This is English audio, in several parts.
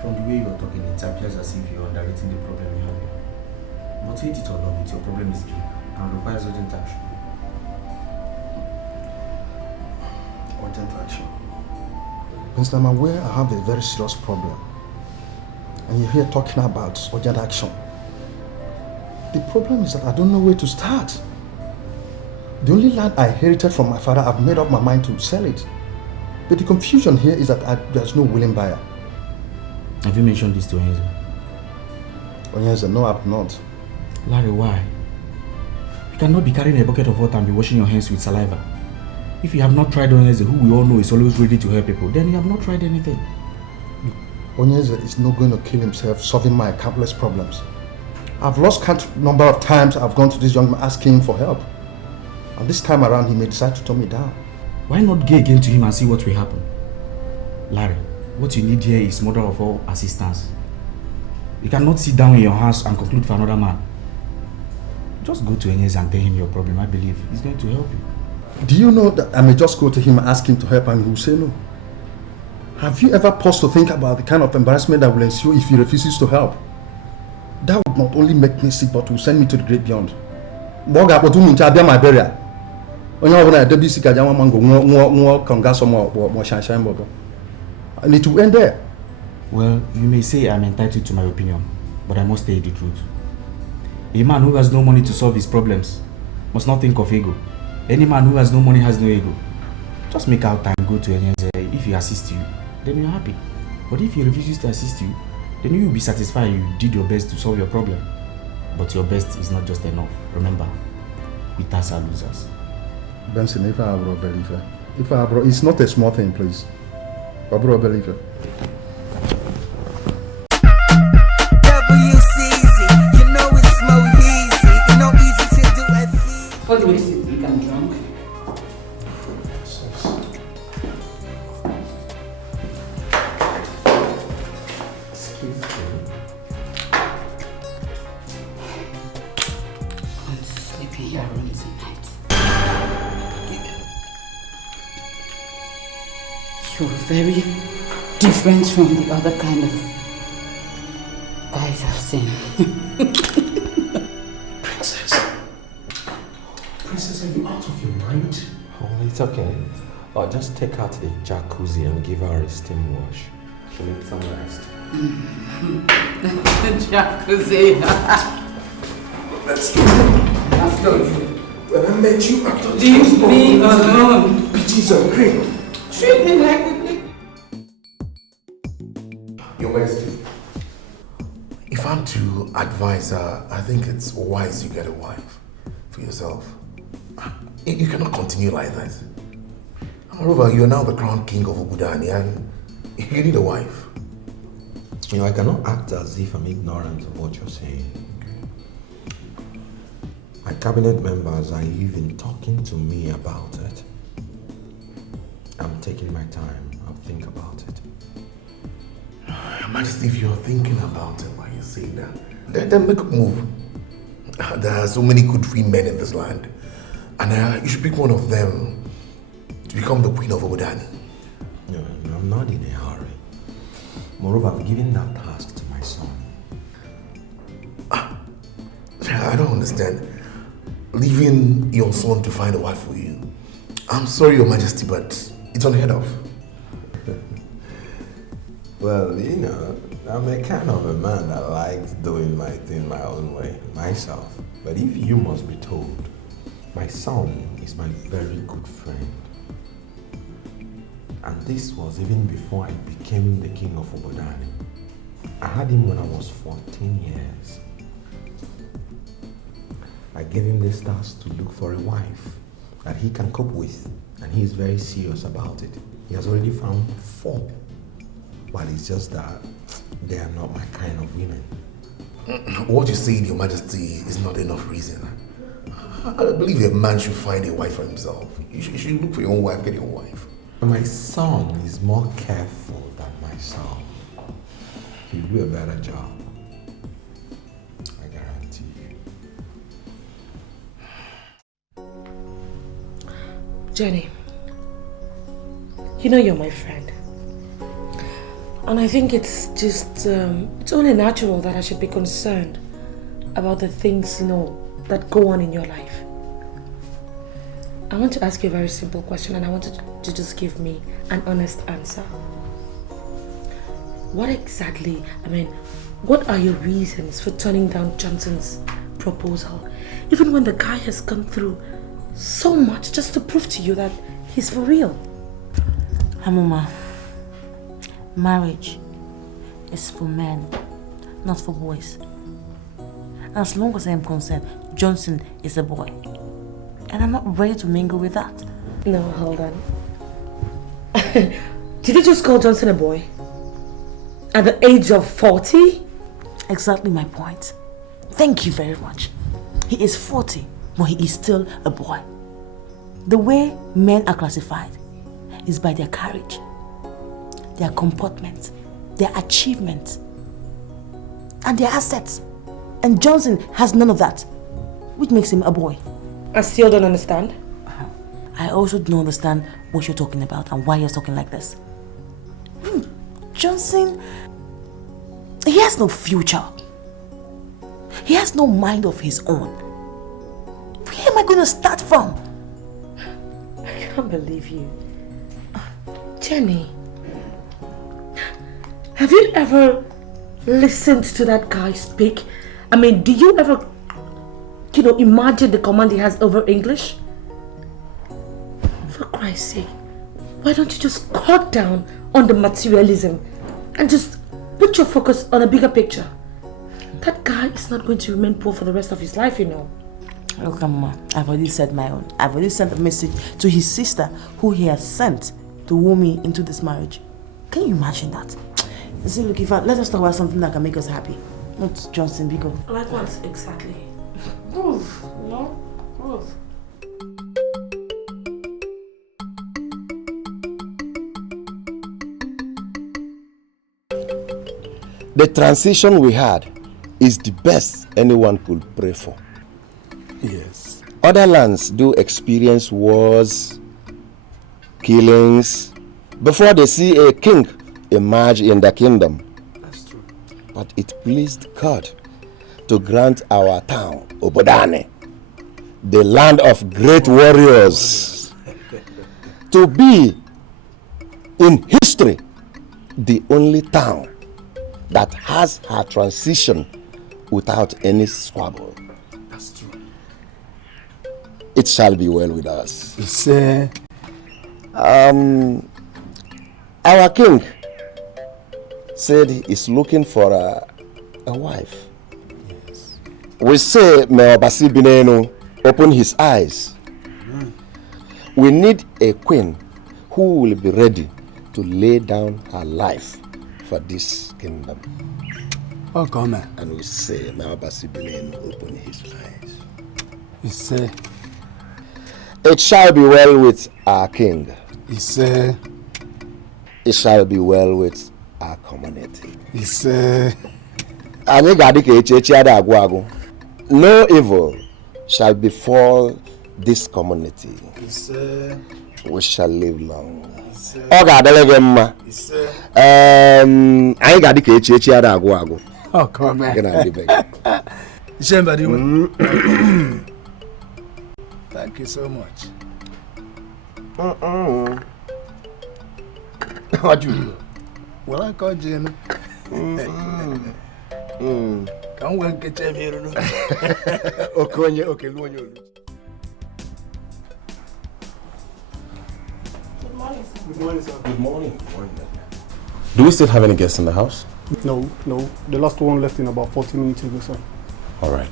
From the way you are talking, it appears as if you are underrating the problem you have here. But hate it or love it, your problem is big and requires urgent action. Urgent action? Mr. I'm aware I have a very serious problem. And you're here talking about urgent action. The problem is that I don't know where to start. The only land I inherited from my father, I've made up my mind to sell it. But the confusion here is that there's no willing buyer. Have you mentioned this to Onyeze? Onyeze, no, I've not. Larry, why? You cannot be carrying a bucket of water and be washing your hands with saliva. If you have not tried Onyeze, who we all know is always ready to help people, then you have not tried anything. Onyeze is not going to kill himself solving my countless problems. I've lost count number of times I've gone to this young man asking him for help. And this time around, he may decide to turn me down. Why not go again to him and see what will happen? Larry, what you need here is mother of all assistance. You cannot sit down in your house and conclude for another man. Just go to Onyeze and tell him your problem. I believe he's going to help you. Do you know that I may just go to him and ask him to help and he will say no? Have you ever paused to think about the kind of embarrassment that will ensue if he refuses to help? That would not only make me sick but will send me to the great beyond. My burial. And it will end there. Well, you may say I'm entitled to my opinion, but I must tell you the truth. A man who has no money to solve his problems must not think of ego. Any man who has no money has no ego. Just make out time, go to Onyeze. If he assists you, then you're happy. But if he refuses to assist you, then you will be satisfied you did your best to solve your problem. But your best is not just enough. Remember, winners are losers. Benson, if I were a believer, it's not a small thing, please. I were a believer. What do we say? You can drunk? Excuse me. I want to sleep in your room tonight. You're very different from the other kind of guys I've seen. Princess, are you out of your mind? Oh, it's okay. I'll just take her to the jacuzzi and give her a steam wash. She'll need some rest. Jacuzzi. Let's go. I've told you. When I met you, I thought Leave me alone. Peaches and cream. Treat me like a pig. Your Majesty, if I'm to advise her, I think it's wise you get a wife for yourself. You cannot continue like that. Moreover, you're now the crown king of Obudani and you need a wife. You know, I cannot act as if I'm ignorant of what you're saying. My cabinet members are even talking to me about it. I'm taking my time. I'll think about it. Your Majesty, if you're thinking about it while you're saying that, then make a move. There are so many good free men in this land. And you should pick one of them to become the queen of Obudani. No, I'm not in a hurry. Moreover, I've given that task to my son. I don't understand. Leaving your son to find a wife for you. I'm sorry, Your Majesty, but it's unheard of. Well, you know, I'm a kind of a man that likes doing my thing my own way, myself. But if you must be told, my son is my very good friend. And this was even before I became the king of Obodani. I had him when I was 14 years. I gave him this task to look for a wife that he can cope with, and he is very serious about it. He has already found 4. But it's just that they are not my kind of women. What you say, Your Majesty, is not enough reason. I believe a man should find a wife for himself. You should look for your own wife, get your own wife. My son is more careful than myself. He'll do a better job. I guarantee you. Jenny, you know you're my friend. And I think it's just, it's only natural that I should be concerned about the things, that go on in your life. I want to ask you a very simple question, and I want you to just give me an honest answer. What are your reasons for turning down Johnson's proposal? Even when the guy has gone through so much just to prove to you that he's for real. Amuma, marriage is for men, not for boys. As long as I am concerned, Johnson is a boy. And I'm not ready to mingle with that. No, hold on. Did you just call Johnson a boy? At the age of 40? Exactly my point. Thank you very much. He is 40, but he is still a boy. The way men are classified is by their courage, their comportment, their achievements, and their assets. And Johnson has none of that, which makes him a boy. I still don't understand. I also don't understand what you're talking about and why you're talking like this. Johnson, he has no future. He has no mind of his own. Where am I going to start from? I can't believe you. Jenny, have you ever listened to that guy speak? I mean, do you ever, imagine the command he has over English? For Christ's sake, why don't you just cut down on the materialism and just put your focus on a bigger picture? That guy is not going to remain poor for the rest of his life, Look, Amuma, I've already said my own. I've already sent a message to his sister who he has sent to woo me into this marriage. Can you imagine that? You see, look, let us talk about something that can make us happy. Not Johnson, because... Like what exactly? Growth, growth. The transition we had is the best anyone could pray for. Yes. Other lands do experience wars, killings, before they see a king emerge in the kingdom. That's true. But it pleased God to grant our town, Obodane, the land of great warriors, to be, in history, the only town that has her transition without any squabble. That's true. It shall be well with us. It's our king said he is looking for a wife. Yes. We say, may Obasi Binenu open his eyes. We need a queen who will be ready to lay down her life for this kingdom. Oh, come on. And we say, may Obasi Binenu open his eyes. It's It shall be well with our king. It shall be well with our community. No evil shall befall this community. We shall live long. Oh God, I got the oh, come on. Thank you so much. What you do? Well, I called you. Come on, get him here. Okay, Good morning, sir. Good morning, sir. Good morning. Do we still have any guests in the house? No. The last one left in about 40 minutes ago, sir. All right.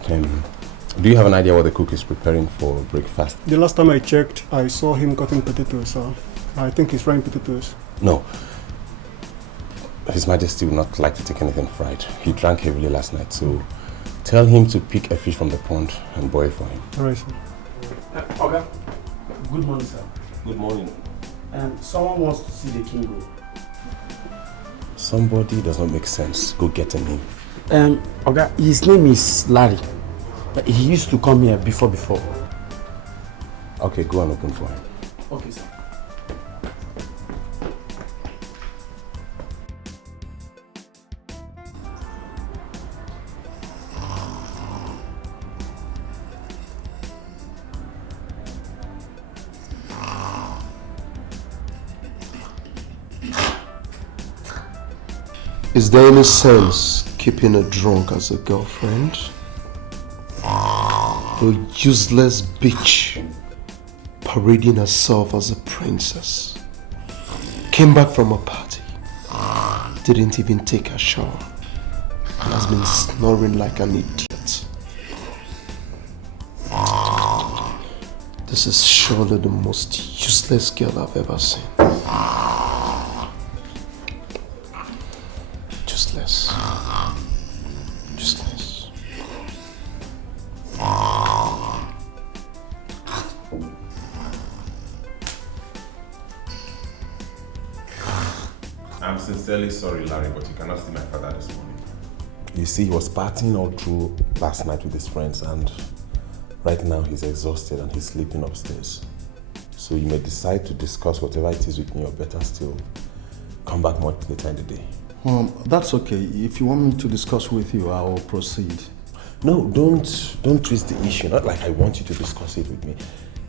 Do you have an idea what the cook is preparing for breakfast? The last time I checked, I saw him cutting potatoes, sir. I think he's frying potatoes. No. His Majesty would not like to take anything fried. He drank heavily last night, so tell him to pick a fish from the pond and boil for him. All right, sir. Okay. Good morning, sir. Good morning. Someone wants to see the king. Somebody does not make sense. Go get him. Okay, his name is Larry. He used to come here before. Okay, go and open for him. Okay, sir. Is there any sense keeping a drunk as a girlfriend? A useless bitch parading herself as a princess. Came back from a party. Didn't even take a shower. Has been snoring like an idiot. This is surely the most useless girl I've ever seen. Useless. Useless. I'm sincerely sorry, Larry, but you cannot see my father this morning. You see, he was partying all through last night with his friends, and right now he's exhausted and he's sleeping upstairs. So you may decide to discuss whatever it is with me, or better still, come back much later in the day. That's okay. If you want me to discuss with you, I will proceed. No, don't twist the issue. Not like I want you to discuss it with me.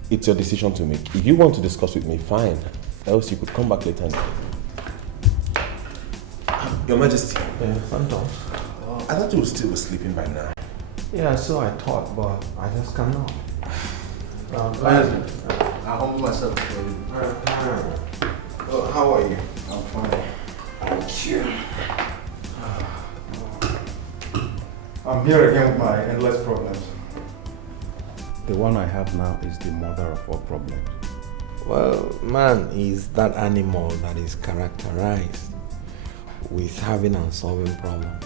It's your decision to make. If you want to discuss with me, fine. Else you could come back later in the day. Your Majesty. Yeah, Sandra. I thought you were still sleeping by now. Yeah, so I thought, but I just cannot. I humble myself for you. How are you? I'm fine. Thank you. I'm here again with my endless problems. The one I have now is the mother of all problems. Well, man is that animal that is characterized with having and solving problems.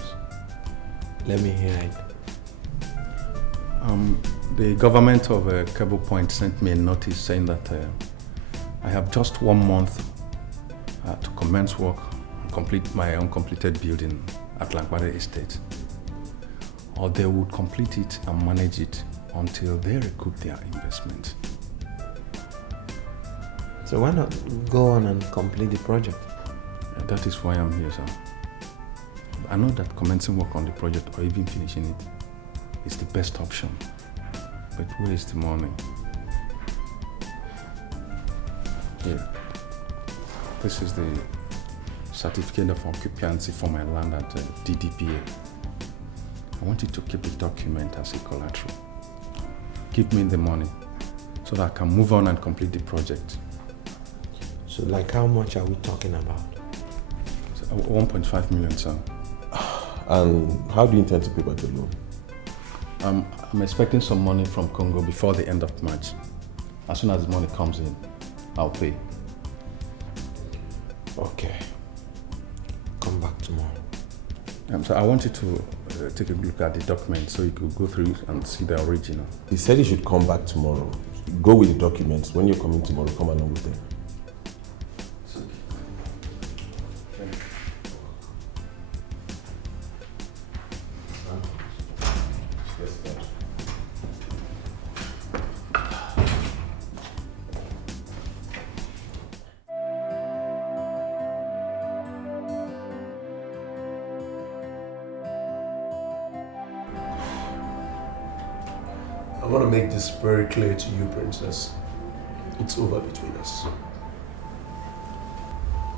Let me hear it. The government of Cable Point sent me a notice saying that I have just 1 month to commence work and complete my uncompleted building at Langbare Estate. Or they would complete it and manage it until they recoup their investment. So why not go on and complete the project? Yeah, that is why I'm here, sir. I know that commencing work on the project or even finishing it is the best option. But where is the money? Here. This is the certificate of occupancy for my land at DDPA. I want you to keep the document as a collateral. Give me the money so that I can move on and complete the project. So like how much are we talking about? 1.5 million, sir. And how do you intend to pay back the loan? I'm expecting some money from Congo before the end of March. As soon as the money comes in, I'll pay. Okay. Come back tomorrow. So I want you to take a look at the document so you could go through it and see the original. He said he should come back tomorrow. Go with the documents. When you're coming tomorrow, come along with them. I want to make this very clear to you, Princess. It's over between us.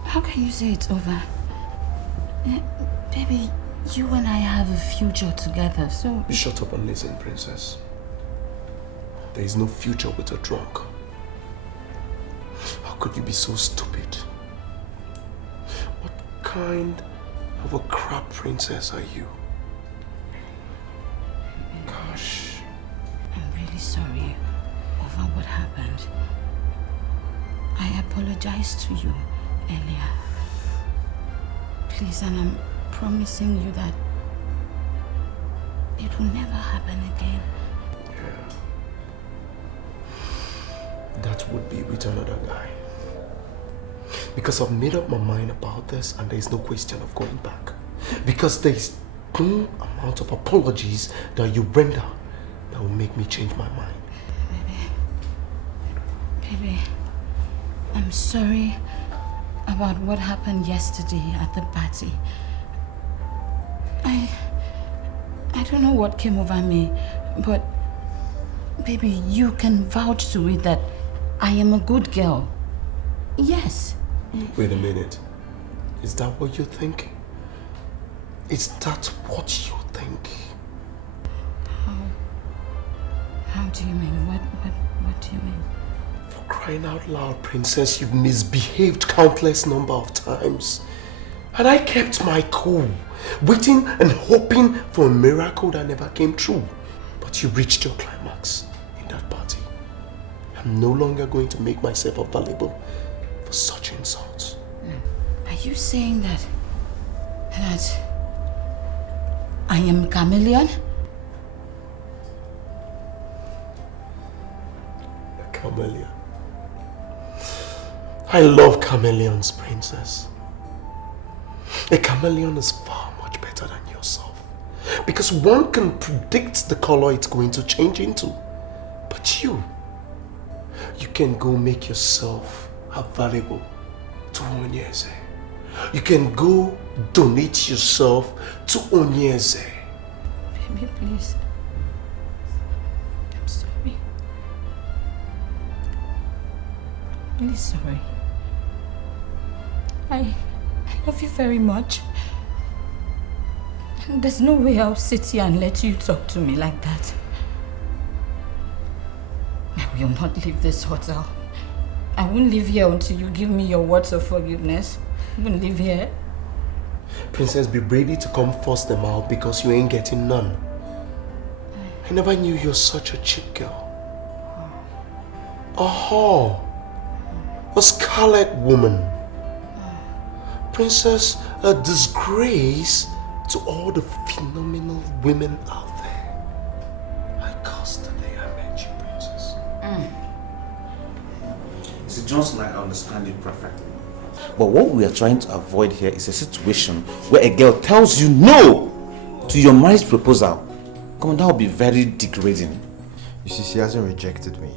How can you say it's over? Baby, you and I have a future together, so... Shut up and listen, Princess. There is no future with a drunk. How could you be so stupid? What kind of a crap princess are you? Gosh. I'm really sorry over what happened. I apologized to you earlier. Please, and I'm promising you that it will never happen again. Yeah. That would be with another guy. Because I've made up my mind about this and there is no question of going back. Because there is no amount of apologies that you render that will make me change my mind. Baby, I'm sorry about what happened yesterday at the party. I don't know what came over me, but baby, you can vouch to it that I am a good girl. Yes. Wait a minute. Is that what you're thinking? Is that what you think? How do you mean? What do you mean? For crying out loud, Princess, you've misbehaved countless number of times. And I kept my cool, waiting and hoping for a miracle that never came true. But you reached your climax in that party. I'm no longer going to make myself available for such insults. Are you saying that I am a chameleon? A chameleon. I love chameleons, Princess. A chameleon is far much better than yourself. Because one can predict the color it's going to change into. But you can go make yourself available to Onyeze. You can go donate yourself to Onyeze. Baby, please. I'm sorry. I'm really sorry. I love you very much. And there's no way I'll sit here and let you talk to me like that. I will not leave this hotel. I won't leave here until you give me your words of forgiveness. I won't leave here. Princess, be ready to come force them out because you ain't getting none. I never knew you're such a cheap girl. A whore. A scarlet woman. Princess, a disgrace to all the phenomenal women out there. I cursed the day I met you, Princess. Mr. Johnson, I understand it perfectly. But what we are trying to avoid here is a situation where a girl tells you no to your marriage proposal. Come on, that would be very degrading. You see, she hasn't rejected me.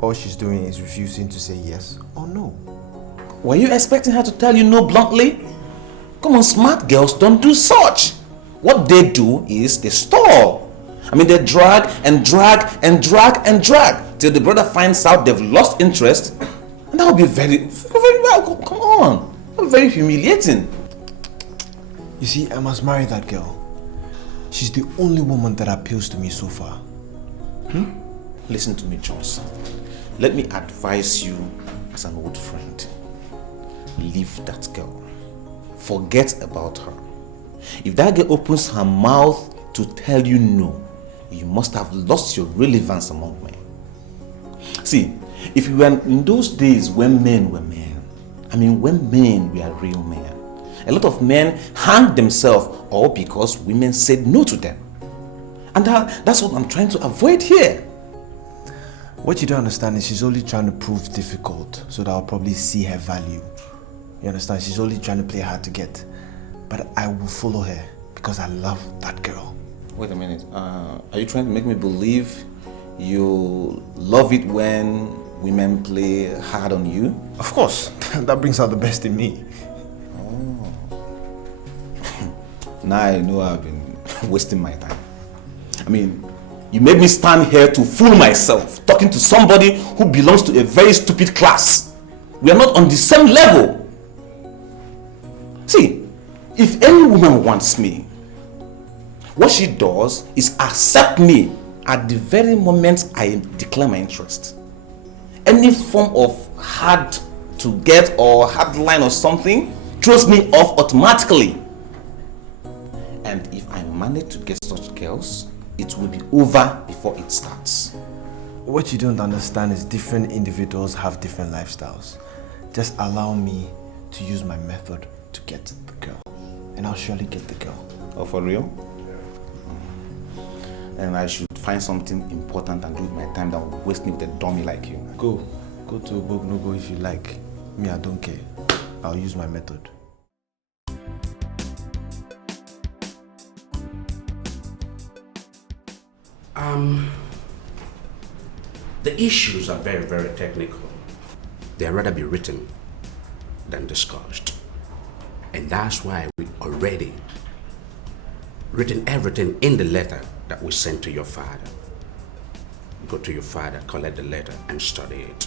All she's doing is refusing to say yes or no. Were you expecting her to tell you no bluntly? Come on, smart girls don't do such. What they do is they stall. I mean, they drag and drag and drag and drag till the brother finds out they've lost interest. And that would be very well. Come on. That would be very humiliating. You see, I must marry that girl. She's the only woman that appeals to me so far. Listen to me, Johnson. Let me advise you as an old friend. Leave that girl. Forget about her. If that girl opens her mouth to tell you no, you must have lost your relevance among men. See, if you were in those days when men were men, I mean when men were real men, a lot of men hanged themselves all because women said no to them. And that's what I'm trying to avoid here. What you don't understand is she's only trying to prove difficult so that I'll probably see her value. You understand? She's only trying to play hard to get. But I will follow her because I love that girl. Wait a minute. Are you trying to make me believe you love it when women play hard on you? Of course. That brings out the best in me. Oh. Now I know I've been wasting my time. I mean, you made me stand here to fool myself, talking to somebody who belongs to a very stupid class. We are not on the same level. See, if any woman wants me, what she does is accept me at the very moment I declare my interest. Any form of hard to get or hard line or something throws me off automatically. And if I manage to get such girls, it will be over before it starts. What you don't understand is different individuals have different lifestyles. Just allow me to use my method to get the girl. And I'll surely get the girl. Oh, for real? And I should find something important and do with my time that will waste me with a dummy like you. Go to Obog no go if you like. Me, I don't care. I'll use my method. The issues are very, very technical. They'd rather be written than discussed. And that's why we already written everything in the letter that we sent to your father. Go to your father, collect the letter, and study it.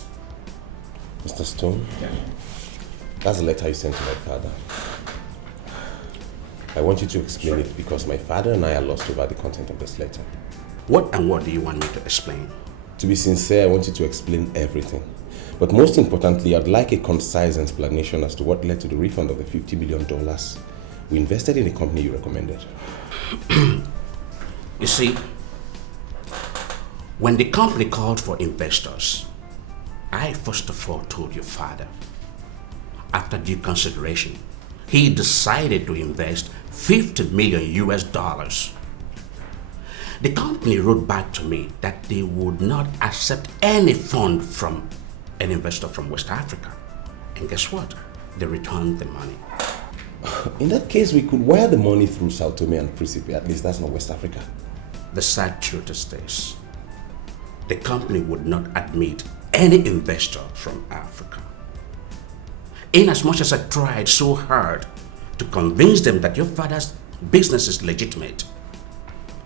Mr. Stone? Yeah. That's the letter you sent to my father. I want you to explain it because my father and I are lost over the content of this letter. What do you want me to explain? To be sincere, I want you to explain everything. But most importantly, I'd like a concise explanation as to what led to the refund of the $50 million we invested in the company you recommended. You see, when the company called for investors, I first of all told your father, after due consideration, he decided to invest $50 million US. The company wrote back to me that they would not accept any fund from an investor from West Africa. And guess what? They returned the money. In that case, we could wire the money through Sao Tome and Principe. At least that's not West Africa. The sad truth is this. The company would not admit any investor from Africa. In as much as I tried so hard to convince them that your father's business is legitimate,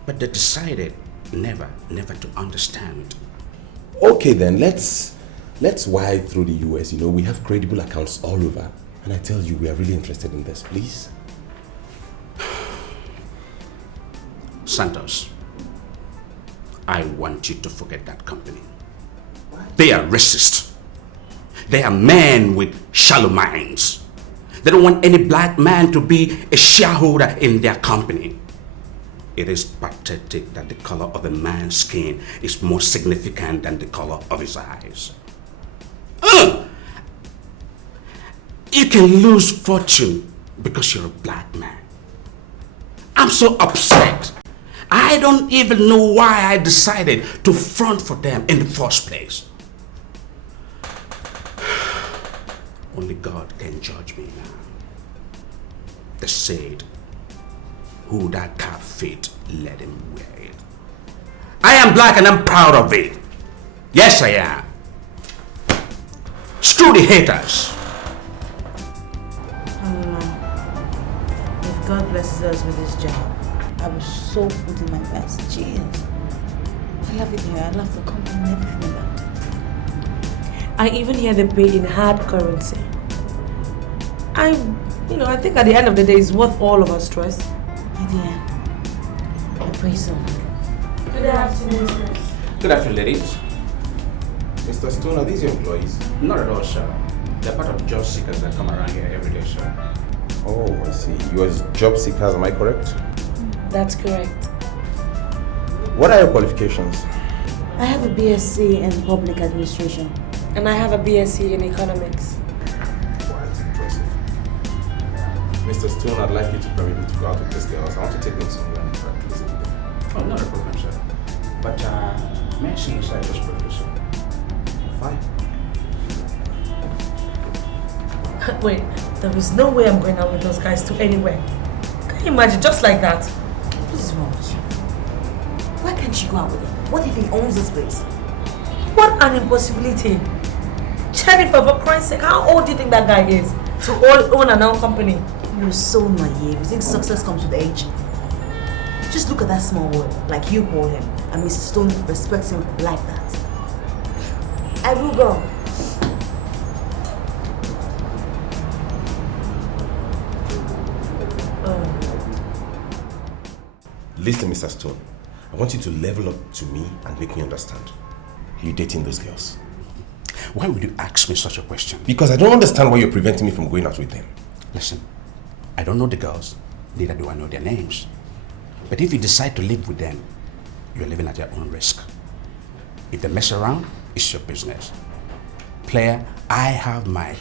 but they decided never to understand. Okay then, let's wire through the US. You know, we have credible accounts all over. And I tell you, we are really interested in this, please. Santos, I want you to forget that company. They are racist. They are men with shallow minds. They don't want any black man to be a shareholder in their company. It is pathetic that the color of a man's skin is more significant than the color of his eyes. You can lose fortune because you're a black man. I'm so upset. I don't even know why I decided to front for them in the first place. Only God can judge me now. They said, who that cap fit, let him wear it. I am black and I'm proud of it. Yes, I am. Screw the haters. If God blesses us with this job, I will so put in my best. Cheers. I love it here. I love the company and everything about it. I even hear they pay in hard currency. I think at the end of the day, it's worth all of our stress. My dear, I pray so. Good afternoon, sirs. Good afternoon, ladies. Mr. Stone, are these your employees? Not at all, sir. They're part of job seekers that come around here every day, sir. Oh, I see. You are job seekers, am I correct? That's correct. What are your qualifications? I have a BSc in public administration. And I have a BSc in economics. Quite impressive. Mr. Stone, I'd like you to permit me to go out with these girls. I want to take them somewhere and try to visit with them. Oh, not a problem, sir. But, may I see inside this professor? Fine. Wait, there is no way I'm going out with those guys to anywhere. Can you imagine, just like that? What is wrong with you? Why can't you go out with him? What if he owns this place? What an impossibility. Jennifer, for Christ's sake, how old do you think that guy is to own an own company? You're so naive. You think success comes with age? Just look at that small word, like you call him, and Mr. Stone respects him like that. I will go. Listen, Mr. Stone. I want you to level up to me and make me understand. Are you dating those girls? Why would you ask me such a question? Because I don't understand why you're preventing me from going out with them. Listen, I don't know the girls, neither do I know their names. But if you decide to live with them, you're living at your own risk. If they mess around, it's your business. Player, I have my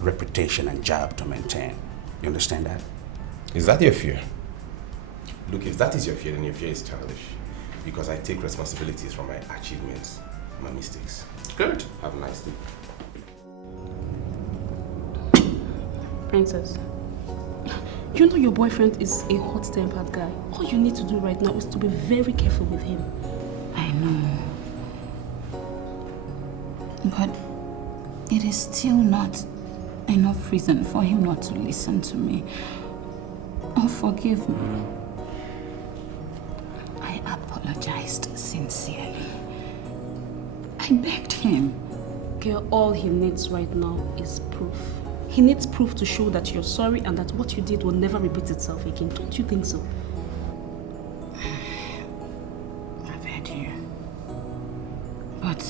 reputation and job to maintain. You understand that? Is that your fear? Look, if that is your fear, then your fear is childish. Because I take responsibilities for my achievements, my mistakes. Good. Have a nice day. Princess, you know your boyfriend is a hot-tempered guy. All you need to do right now is to be very careful with him. I know. But it is still not enough reason for him not to listen to me or forgive me. I apologized sincerely. I begged him. Girl, all he needs right now is proof. He needs proof to show that you're sorry and that what you did will never repeat itself again. Don't you think so? I've heard you. But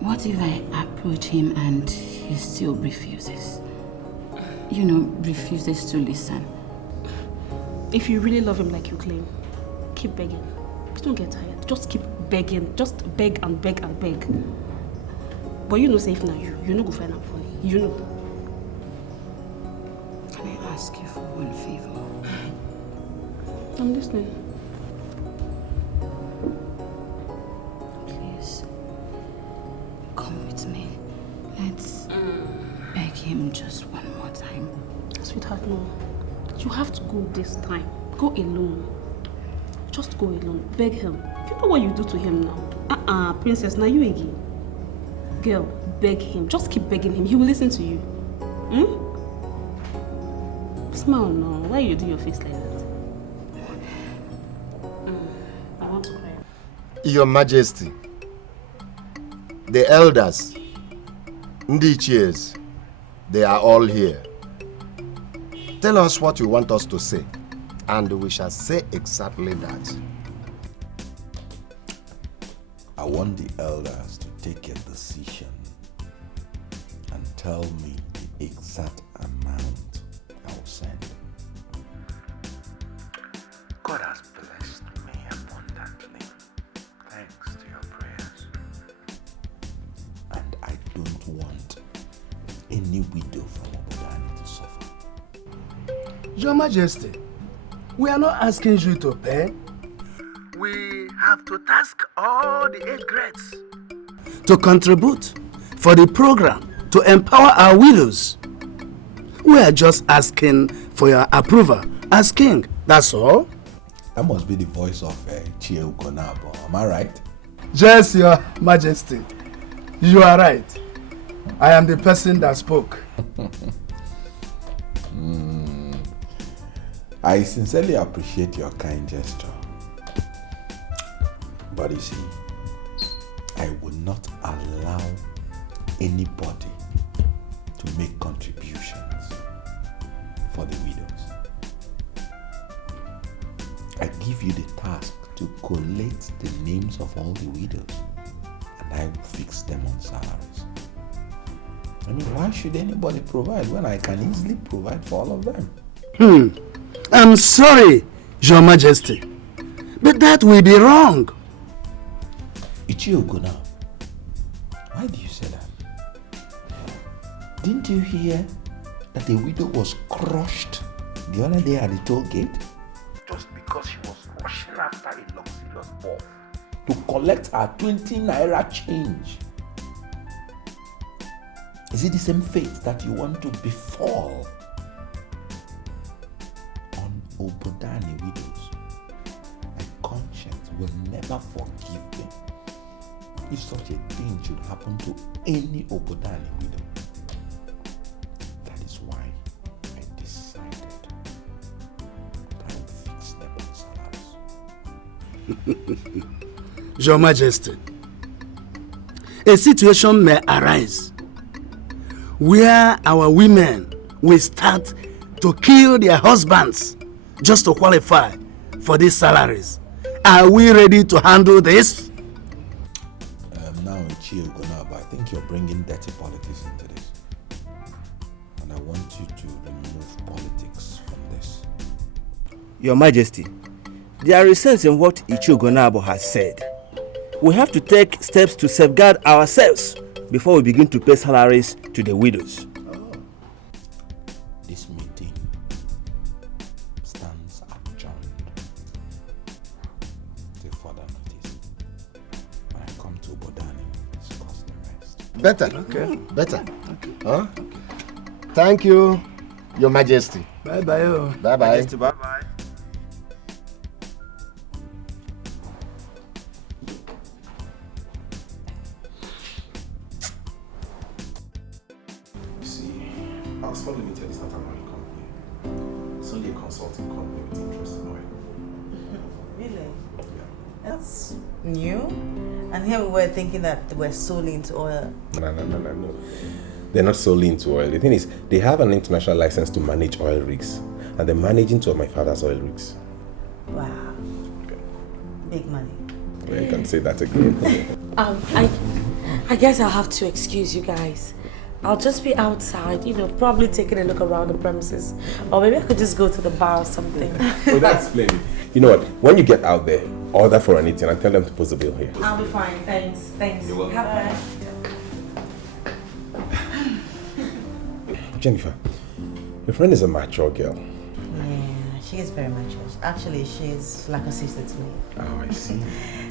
what if I approach him and he still refuses? You know, refuses to listen. If you really love him like you claim, keep begging. Don't get tired. Just keep begging. Just beg and beg and beg. But you know safe now, you know go find out funny. You know. Can I ask you for one favor? I'm listening. Please, come with me. Let's beg him just one more time. Sweetheart, no. You have to go this time. Go alone. Just go alone. Beg him. You know what you do to him now. Princess, now you again. Girl, beg him. Just keep begging him. He will listen to you. Smile now. Why you do your face like that? I want to cry. Your Majesty, the elders, Ndichies, they are all here. Tell us what you want us to say, and we shall say exactly that. I want the elders to take a decision and tell me the exact amount I will send. God has blessed me abundantly, thanks to your prayers. And I don't want any widow from Obodani to suffer. Your Majesty, we are not asking you to pay. We have to task all the 8 grades to contribute for the program to empower our widows. We are just asking for your approval as king, that's all. That must be the voice of Chie Ugonabo, am I right? Yes, Your Majesty, you are right. I am the person that spoke. I sincerely appreciate your kind gesture. But you see, I will not allow anybody to make contributions for the widows. I give you the task to collate the names of all the widows, and I will fix them on salaries. I mean, why should anybody provide when I can easily provide for all of them? I'm sorry, Your Majesty, but that will be wrong. Ichioguna, why do you say that? Didn't you hear that the widow was crushed the other day at the toll gate? Just because she was rushing after a luxurious ball to collect her 20 naira change. Is it the same fate that you want to befall on Obodani widows? My conscience will never forgive them if such a thing should happen to any Obodani widow. That is why I decided that I would fix them on salaries. Your Majesty, a situation may arise where our women will start to kill their husbands just to qualify for these salaries. Are we ready to handle this? Now, Chiogonaba, I think you're bringing dirty politics into this. And I want you to remove politics from this. Your Majesty, there is sense in what Ichiogonabo has said. We have to take steps to safeguard ourselves before we begin to pay salaries to the widows. This meeting stands adjourned till further notice. When I come to Bodani, we'll discuss the rest. Better. Okay. Better. Okay. Huh? Thank you, Your Majesty. Bye-bye. Bye-bye. Majesty, bye-bye. Oxford Limited is not a money company. It's only a consulting company with interest in oil. Really? Yeah. That's new. And here we were thinking that we're solely into oil. No. They're not solely into oil. The thing is, they have an international license to manage oil rigs. And they're managing two of my father's oil rigs. Wow. Big money. Yeah, you can say that again. I guess I'll have to excuse you guys. I'll just be outside, probably taking a look around the premises. Or maybe I could just go to the bar or something. Oh, that's splendid. You know what? When you get out there, order for anything and tell them to post the bill here. I'll be fine. Thanks. You're welcome. Have fun. Jennifer, your friend is a mature girl. Yeah, she is very mature. Actually, she's like a sister to me. Oh, I see.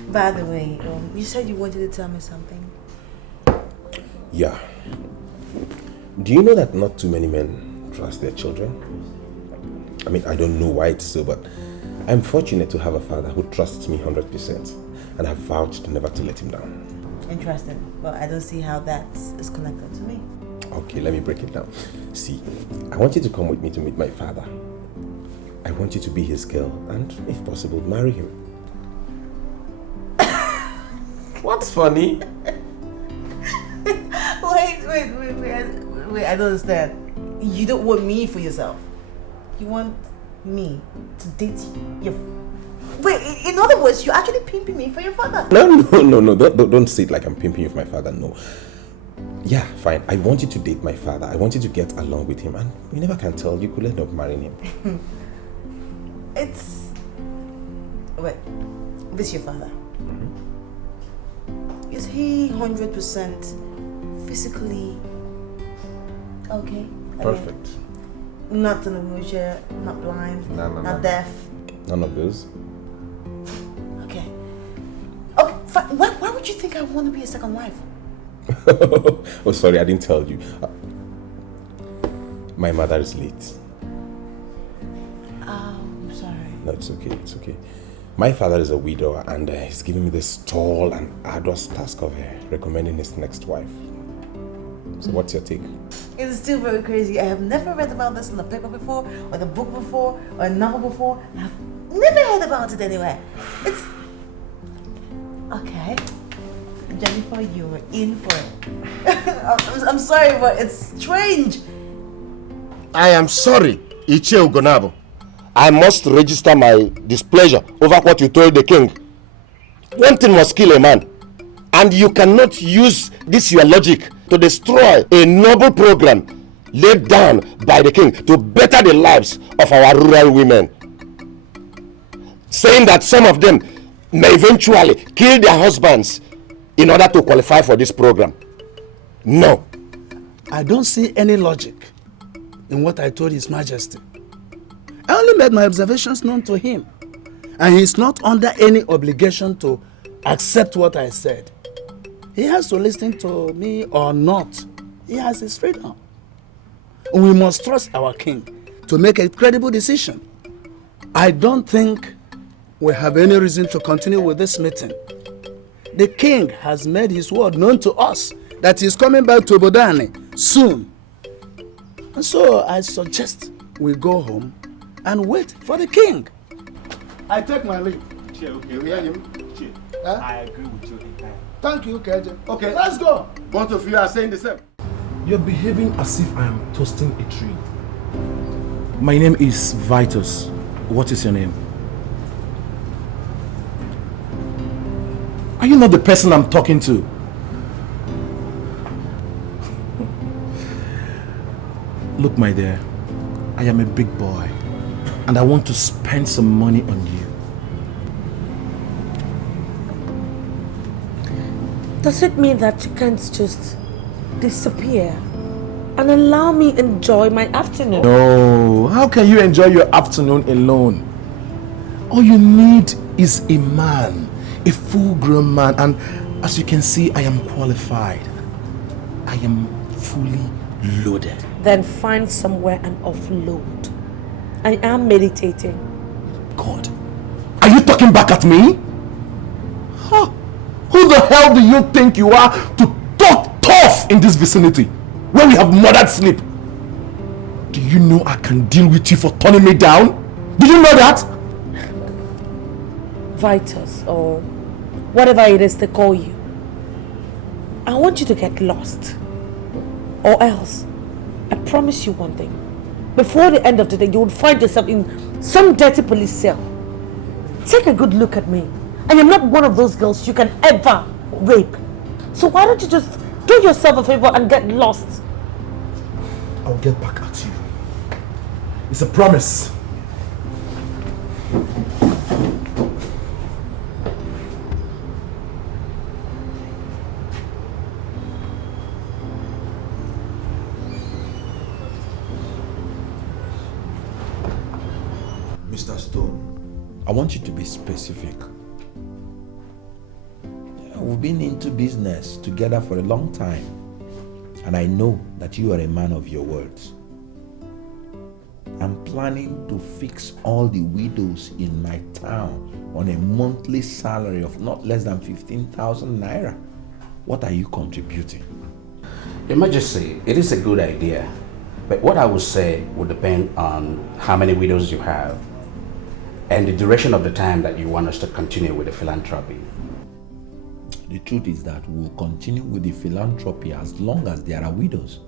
By the way, you said you wanted to tell me something. Yeah. Do you know that not too many men trust their children? I mean, I don't know why it's so, but I'm fortunate to have a father who trusts me 100% and I've vowed never to let him down. Interesting, but I don't see how that is connected to me. Okay, let me break it down. See, I want you to come with me to meet my father. I want you to be his girl and, if possible, marry him. What's funny? Wait, I don't understand. You don't want me for yourself. You want me to date you. Wait, in other words, you're actually pimping me for your father. No. Don't say it like I'm pimping you for my father, no. Yeah, fine. I want you to date my father. I want you to get along with him. And you never can tell. You could end up marrying him. Wait, this is your father? Is he 100% physically okay? Perfect. Not in a wheelchair, not blind, not deaf? None of those. Okay. Okay, fine. Why would you think I want to be a second wife? Oh, sorry, I didn't tell you. My mother is late. I'm sorry. No, it's okay. My father is a widower and he's giving me this tall and arduous task of recommending his next wife. So what's your take? It's still very crazy. I have never read about this in the paper before, or the book before, or a novel before. I've never heard about it anywhere. It's... Okay. Jennifer, you were in for it. I'm sorry, but it's strange. I am sorry, Ichie Ugonabo. I must register my displeasure over what you told the king. One thing must kill a man. And you cannot use this your logic to destroy a noble program laid down by the king to better the lives of our rural women. Saying that some of them may eventually kill their husbands in order to qualify for this program. No. I don't see any logic in what I told His Majesty. I only made my observations known to him. And he's not under any obligation to accept what I said. He has to listen to me or not. He has his freedom. We must trust our king to make a credible decision. I don't think we have any reason to continue with this meeting. The king has made his word known to us that he's coming back to Bodani soon. And so I suggest we go home and wait for the king. I take my leave. You hear him? Huh? I agree with you entirely. Thank you, KJ. Okay, let's go. Both of you are saying the same. You're behaving as if I am toasting a tree. My name is Vitus. What is your name? Are you not the person I'm talking to? Look, my dear, I am a big boy and I want to spend some money on you. Does it mean that you can't just disappear and allow me enjoy my afternoon? No, how can you enjoy your afternoon alone? All you need is a man, a full-grown man, and as you can see, I am qualified. I am fully loaded. Then find somewhere and offload. I am meditating. God, are you talking back at me? Huh? Who the hell do you think you are to talk tough in this vicinity where we have murdered sleep? Do you know I can deal with you for turning me down? Do you know that? Vitus, or whatever it is they call you. I want you to get lost. Or else, I promise you one thing. Before the end of the day, you will find yourself in some dirty police cell. Take a good look at me. I am not one of those girls you can ever rape. So why don't you just do yourself a favor and get lost? I'll get back at you. It's a promise. Mr. Stone, I want you to be specific. We've been into business together for a long time, and I know that you are a man of your words. I'm planning to fix all the widows in my town on a monthly salary of not less than 15,000 naira. What are you contributing? Your Majesty, it is a good idea, but what I would say would depend on how many widows you have and the duration of the time that you want us to continue with the philanthropy. The truth is that we'll continue with the philanthropy as long as there are widows.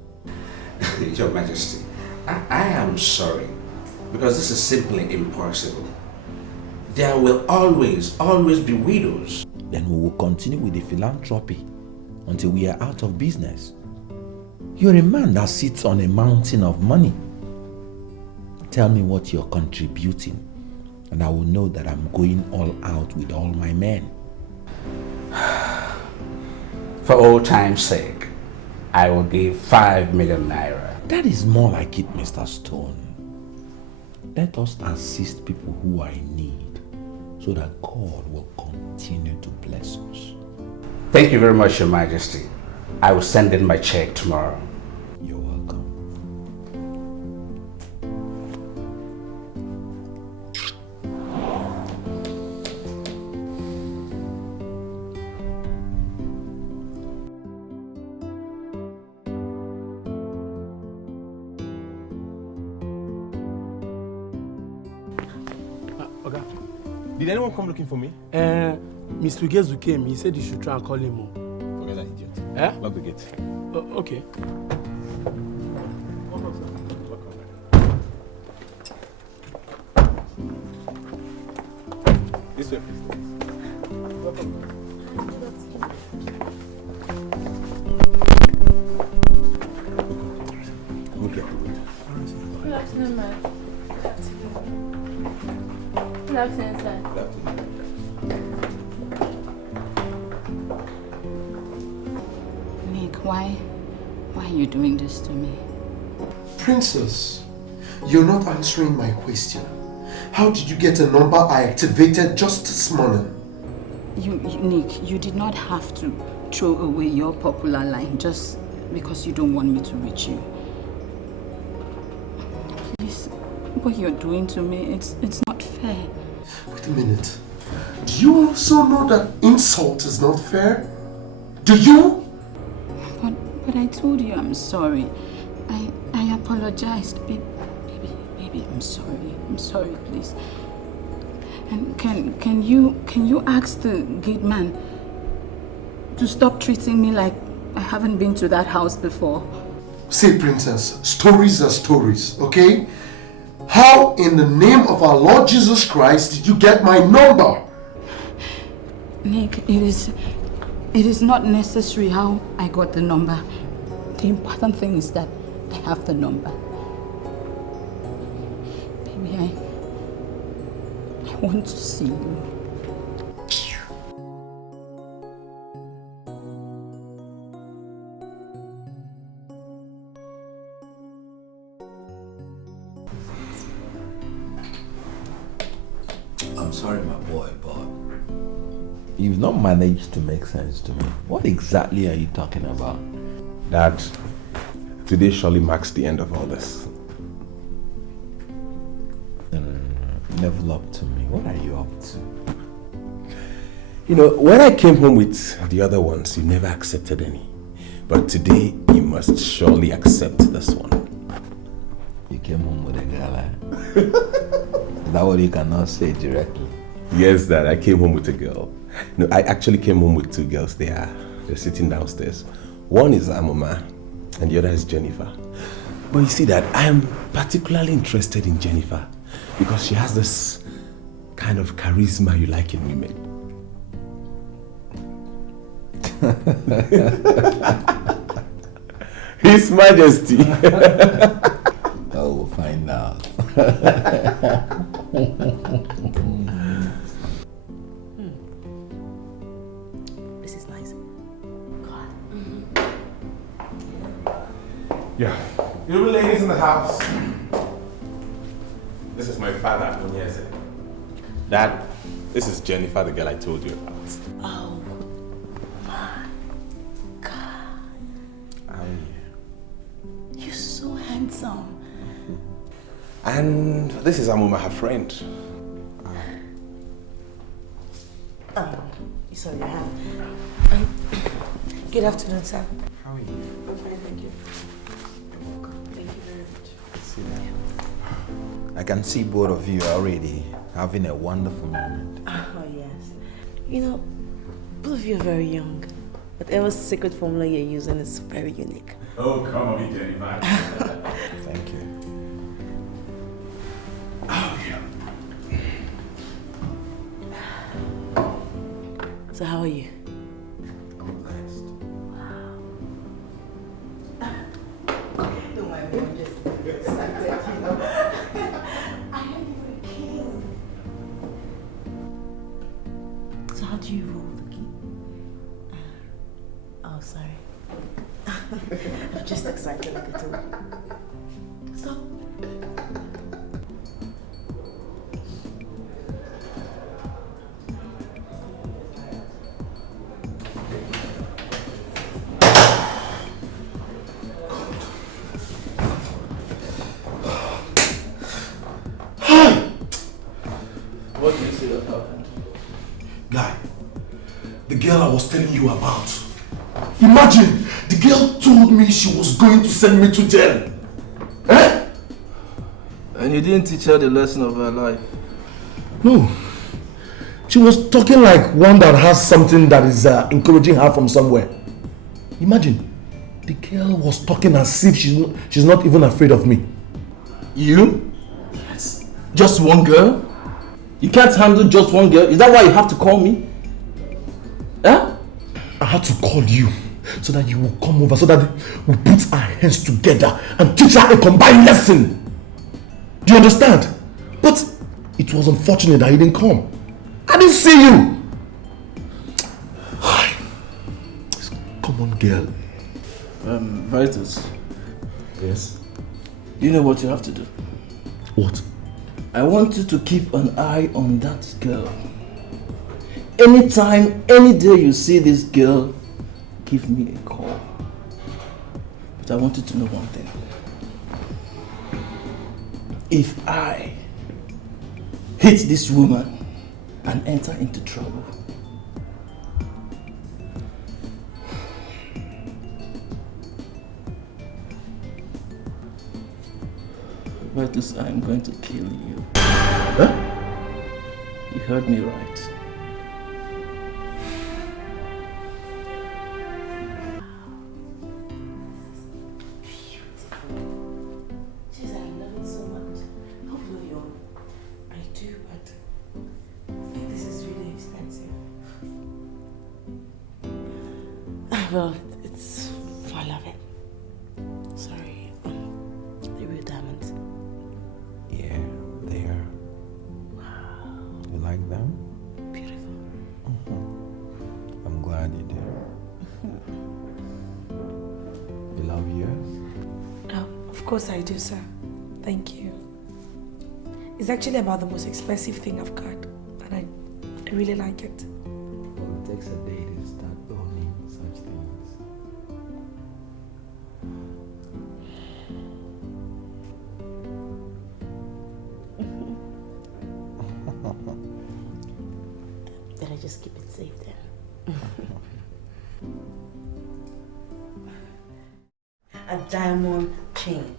Your Majesty, I am sorry, because this is simply impossible. There will always be widows. Then we will continue with the philanthropy until we are out of business. You're a man that sits on a mountain of money. Tell me what you're contributing, and I will know that I'm going all out with all my men. For old time's sake, I will give 5 million naira. That is more like it, Mr. Stone. Let us assist people who are in need so that God will continue to bless us. Thank you very much, Your Majesty. I will send in my check tomorrow. You're welcome. Did anyone come looking for me? Mr. Ugezu came. He said you should try and call him home. Forget that idiot. Eh? Lock the gate. Okay. This way, please. Okay. Good afternoon, ma'am. Good afternoon, sir. Good afternoon. Nick, why are you doing this to me? Princess, you're not answering my question. How did you get a number I activated just this morning? Nick, you did not have to throw away your popular line just because you don't want me to reach you. Please, what you're doing to me, it's not fair. Wait a minute. Do you also know that insult is not fair? Do you? But I told you I'm sorry. I apologized. Baby, I'm sorry. I'm sorry, please. And can you ask the gate man to stop treating me like I haven't been to that house before? See, Princess, stories are stories, okay? How in the name of our Lord Jesus Christ did you get my number? Nick, it is not necessary how I got the number. The important thing is that I have the number. Baby, I want to see you. I'm sorry, my boy, but you've not managed to make sense to me. What exactly are you talking about? Dad, today surely marks the end of all this. No. Level up to me. What are you up to? You know, when I came home with the other ones, you never accepted any. But today, you must surely accept this one. You came home with a girl, eh? Is that what you cannot say directly? Yes, Dad, I came home with a girl. No, I actually came home with two girls. They're sitting downstairs. One is Amuma, and the other is Jennifer. But you see that I am particularly interested in Jennifer because she has this kind of charisma you like in women. His Majesty. Oh, we'll find out. This is nice. God. Yeah. You ladies in the house. This is my father, Onyeze. Dad, this is Jennifer, the girl I told you about. Oh my God. Oh, yeah. You're so handsome. And this is Amuma, her friend. You saw your hand. Good afternoon, sir. How are you? I'm fine, thank you. Thank you very much. See that? I can see both of you already having a wonderful moment. Oh, yes. You know, both of you are very young. Whatever secret formula you're using is very unique. Oh, come on, Jennifer. Thank you. Oh, yeah. So how are you? I'm blessed. Don't mind me, I'm just excited, you know. I heard you were a king. So how do you rule the king? Oh, sorry. I'm just excited like a toad. So... What do you say that happened? Guy, the girl I was telling you about. Imagine, the girl told me she was going to send me to jail. Eh? And you didn't teach her the lesson of her life? No. She was talking like one that has something that is encouraging her from somewhere. Imagine, the girl was talking as if she's not even afraid of me. You? Yes. Just one girl? You can't handle just one girl? Is that why you have to call me? Huh? I had to call you so that you will come over, so that we put our hands together and teach her a combined lesson. Do you understand? But it was unfortunate that he didn't come. I didn't see you. Come on, girl. Vitus. Yes? You know what you have to do? What? I want you to keep an eye on that girl. Anytime, any day you see this girl, give me a call. But I want you to know one thing. If I hit this woman and enter into trouble, Vitus, I'm going to kill you. Huh? You heard me right. Well, it's I love it. Sorry, the real diamonds. Yeah, they are. Wow. You like them? Beautiful. I'm glad you do. You love yours? Oh, of course I do, sir. Thank you. It's actually about the most expensive thing I've got, and I really like it. Well, it takes a day to start owning such things. Better just keep it safe then. A diamond chain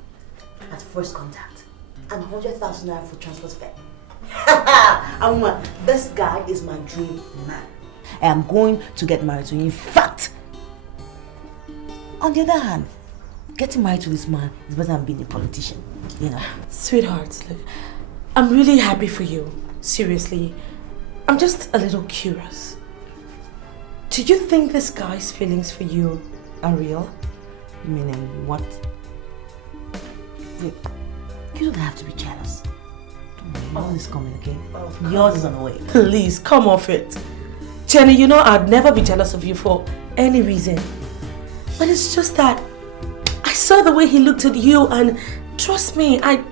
at first contact and 100,000 naira for transport fare. Amuma, this guy is my dream man. I am going to get married to him. In fact, on the other hand, getting married to this man is better than being a politician, you know. Sweetheart, look, I'm really happy for you. Seriously. I'm just a little curious. Do you think this guy's feelings for you are real? Meaning what? Look, you don't have to be jealous. Yours is coming, okay? Yours is on the way. Please, come off it. Jenny, you know I'd never be jealous of you for any reason. But it's just that I saw the way he looked at you and trust me, I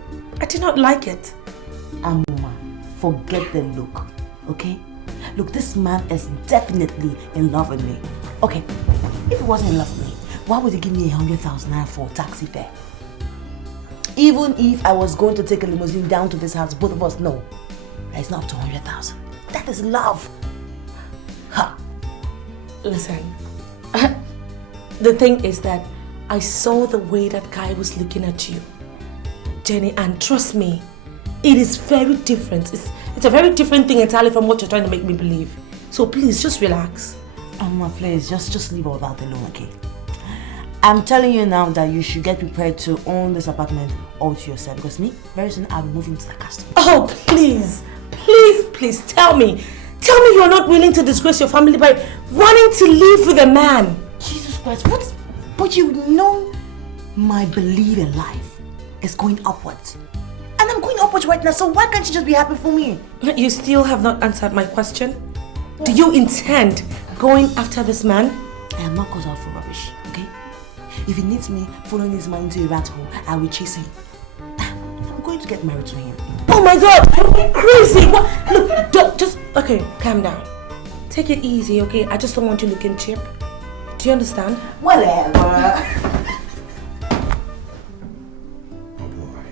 did not like it. Amuma, forget the look, okay? Look, this man is definitely in love with me. Okay, if he wasn't in love with me, why would he give me 100,000 naira for a taxi fare? Even if I was going to take a limousine down to this house, both of us know that it's not up to 100,000. That is love. Ha! Listen, the thing is that I saw the way that guy was looking at you, Jenny, and trust me, it is very different. It's a very different thing entirely from what you're trying to make me believe. So please, just relax. Amuma, please, just leave all that alone, okay? I'm telling you now that you should get prepared to own this apartment all to yourself, because me, very soon I'll be moving to the castle. Oh, please, please, please tell me. Tell me you're not willing to disgrace your family by running to live with a man. Jesus Christ, what? But you know my belief in life is going upwards. And I'm going upwards right now, so why can't you just be happy for me? You still have not answered my question. Do you intend going after this man? I am not caught out for rubbish, okay? If he needs me following his man into a rat hole, I will chase him. I'm going to get married to him. Oh my God, you're crazy. What? Look, just, okay, calm down. Take it easy, okay? I just don't want you looking cheap. Do you understand? Whatever. Oh boy.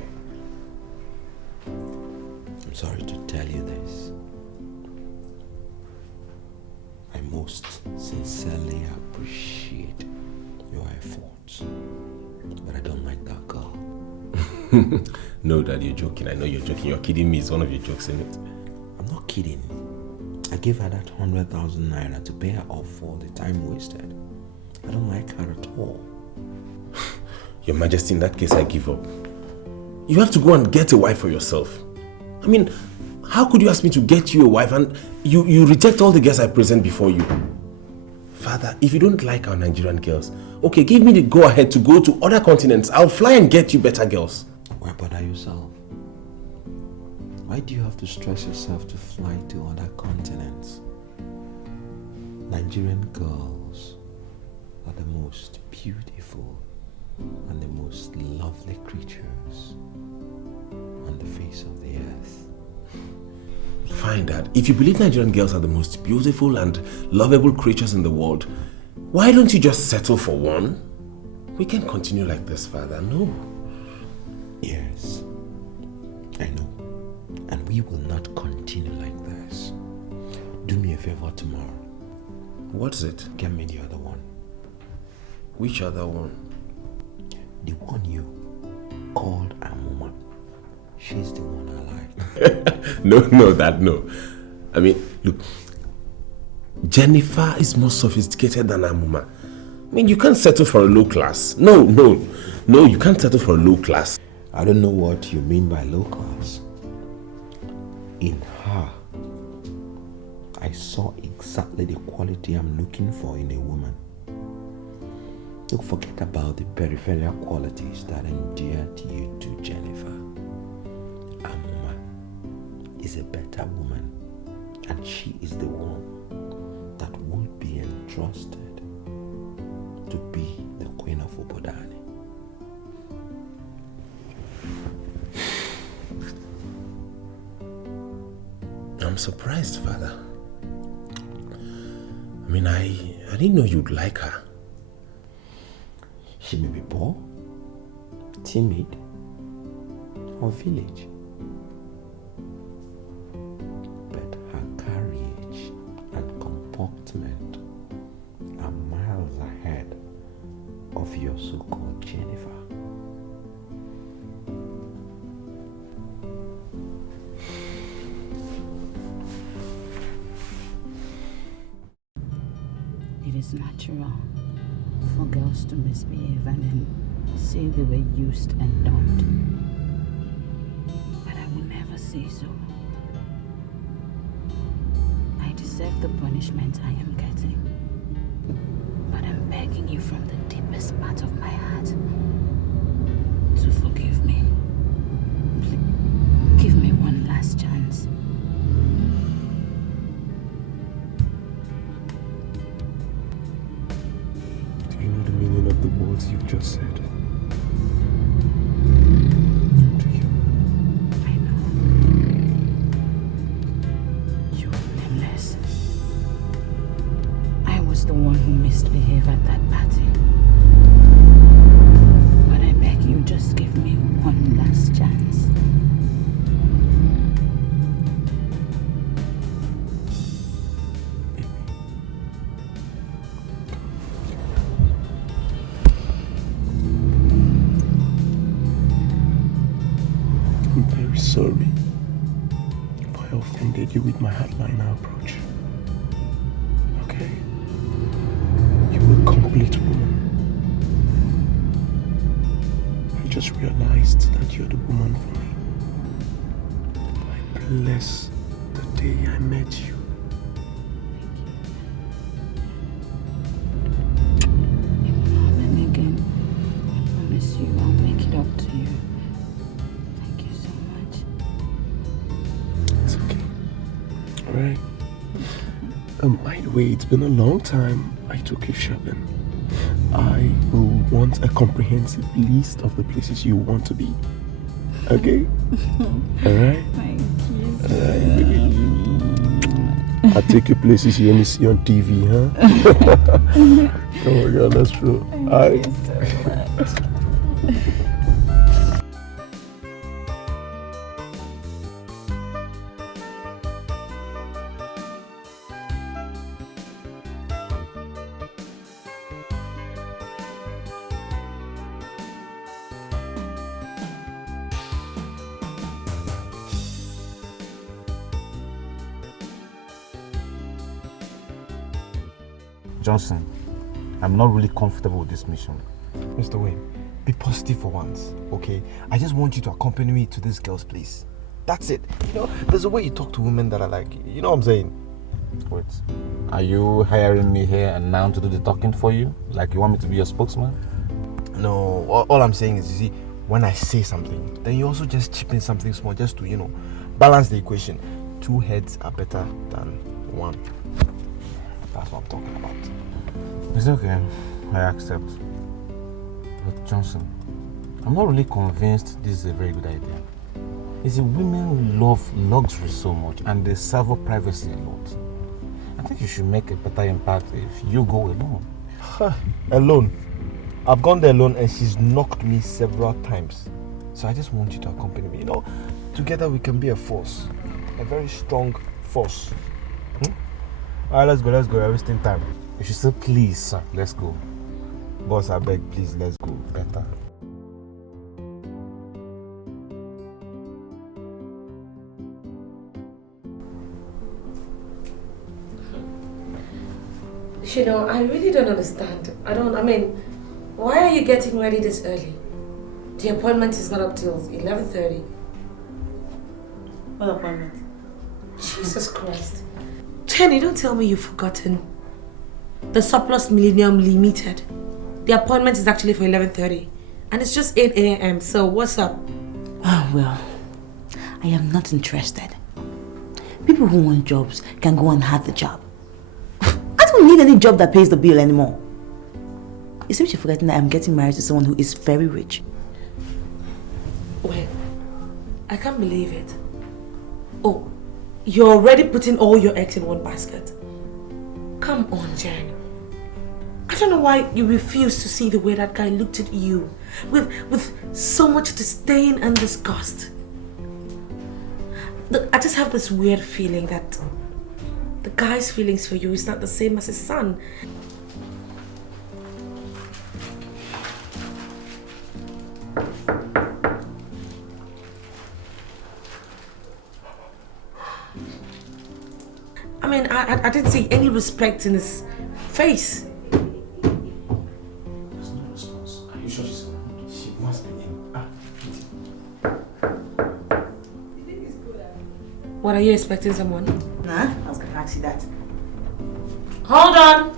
I'm sorry to tell you this. I most sincerely appreciate your efforts, but I don't like that girl. No, Dad, you're joking. I know you're joking. You're kidding me. It's one of your jokes, isn't it? I'm not kidding. I gave her that 100,000 naira to pay her off for the time wasted. I don't like her at all. Your Majesty, in that case, I give up. You have to go and get a wife for yourself. I mean, how could you ask me to get you a wife and you reject all the girls I present before you? Father, if you don't like our Nigerian girls, okay, give me the go-ahead to go to other continents. I'll fly and get you better girls. Why bother yourself? Why do you have to stress yourself to fly to other continents? Nigerian girls are the most beautiful and the most lovely creatures on the face of the earth. Fine, Dad. If you believe Nigerian girls are the most beautiful and lovable creatures in the world, why don't you just settle for one? We can't continue like this, Father. No. Yes, I know. And we will not continue like this. Do me a favor tomorrow. What's it? Get me the other one. Which other one? The one you called Amuma. She's the one I like. No, Dad, no. I mean, look, Jennifer is more sophisticated than Amuma. I mean, you can't settle for a low class. No, you can't settle for a low class. I don't know what you mean by low class. In her, I saw exactly the quality I'm looking for in a woman. Look, forget about the peripheral qualities that endeared you to Jennifer. Amuma is a better woman, and she is the one that would be entrusted to be the Queen of Obodani. I'm surprised, Father. I mean, I didn't know you'd like her. She may be poor, timid, or village, but her courage and comportment are miles ahead of your so-called Jennifer. It is natural for girls to misbehave and then say they were used and dumped. But I will never say so. I deserve the punishment I am getting. But I'm begging you from the deepest part of my heart to forgive me. Please, give me one last chance. Do you know the meaning of the words you've just said? Do you? I know. You were blameless. I was the one who misbehaved at that party. But I beg you, just give me one last chance. I'm very sorry if I offended you with my hardliner approach. Okay? You're a complete woman. I just realized that you're the woman for me. I bless the day I met you. It will happen again. I promise you, I'll make it up to you. Thank you so much. It's okay. Alright. By the way, it's been a long time I took you shopping. I will want a comprehensive list of the places you want to be. Okay? Alright? Thank you. Alright, baby. I'll take you places you only see on TV, huh? Oh my god, that's true. Thank you so much. Johnson, I'm not really comfortable with this mission. Mr. Wayne, be positive for once, okay? I just want you to accompany me to this girl's place. That's it. You know, there's a way you talk to women that are like, you know what I'm saying? Wait, are you hiring me here and now to do the talking for you? Like you want me to be your spokesman? No, all I'm saying is, you see, when I say something, then you also just chip in something small just to, you know, balance the equation. Two heads are better than one. That's what I'm talking about. It's okay, I accept. But Johnson, I'm not really convinced this is a very good idea. You see, women love luxury so much and they savor privacy a lot. I think you should make a better impact if you go alone. Alone? I've gone there alone and she's knocked me several times. So I just want you to accompany me. You know, together we can be a force. A very strong force. Alright, let's go. We're wasting time. You should say, please, sir, let's go. Boss, I beg, please, let's go. Better. You know, I really don't understand. I mean, why are you getting ready this early? The appointment is not up till 11:30. What appointment? Jesus Christ. Jenny, don't tell me you've forgotten. The Surplus Millennium Limited. The appointment is actually for 11:30. And it's just 8 a.m. So what's up? Oh, well, I am not interested. People who want jobs can go and have the job. I don't need any job that pays the bill anymore. It seems you're forgetting that I'm getting married to someone who is very rich. Well, I can't believe it. Oh, you're already putting all your eggs in one basket. Come on, Jen. I don't know why you refuse to see the way that guy looked at you with so much disdain and disgust. I just have this weird feeling that the guy's feelings for you is not the same as his son. I mean, I didn't see any respect in his face. There's no response. Are you sure she's around? What, are you expecting someone? Nah, I was gonna ask you that. Hold on!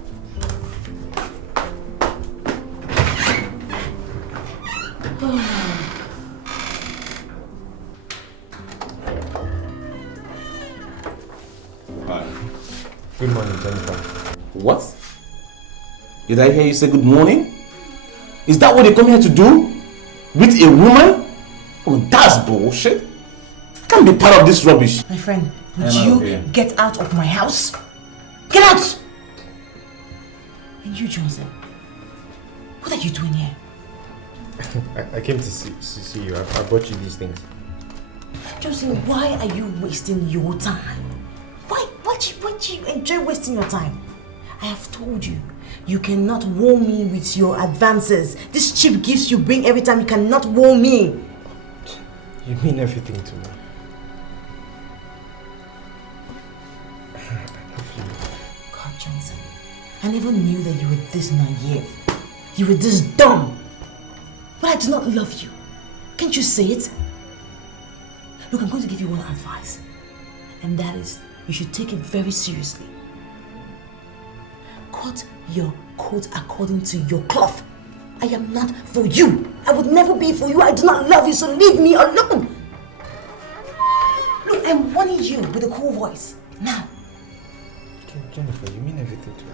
Hi. Good morning, Jennifer. What? Did I hear you say good morning? Is that what they come here to do? With a woman? Oh, that's bullshit. Can't be part of this rubbish. My friend, would you get out of my house? Get out! And you, Johnson, what are you doing here? I came to see you. I brought you these things. Johnson, why are you wasting your time? Why do you enjoy wasting your time? I have told you, you cannot wow me with your advances. These cheap gifts you bring every time, you cannot wow me. You mean everything to me. God, Johnson, I never knew that you were this naive. You were this dumb. But I do not love you. Can't you say it? Look, I'm going to give you one advice. And that is, you should take it very seriously. Cut your coat according to your cloth. I am not for you. I would never be for you. I do not love you, so leave me alone. Look, I'm warning you with a cool voice. Now. Jennifer, you mean everything to me.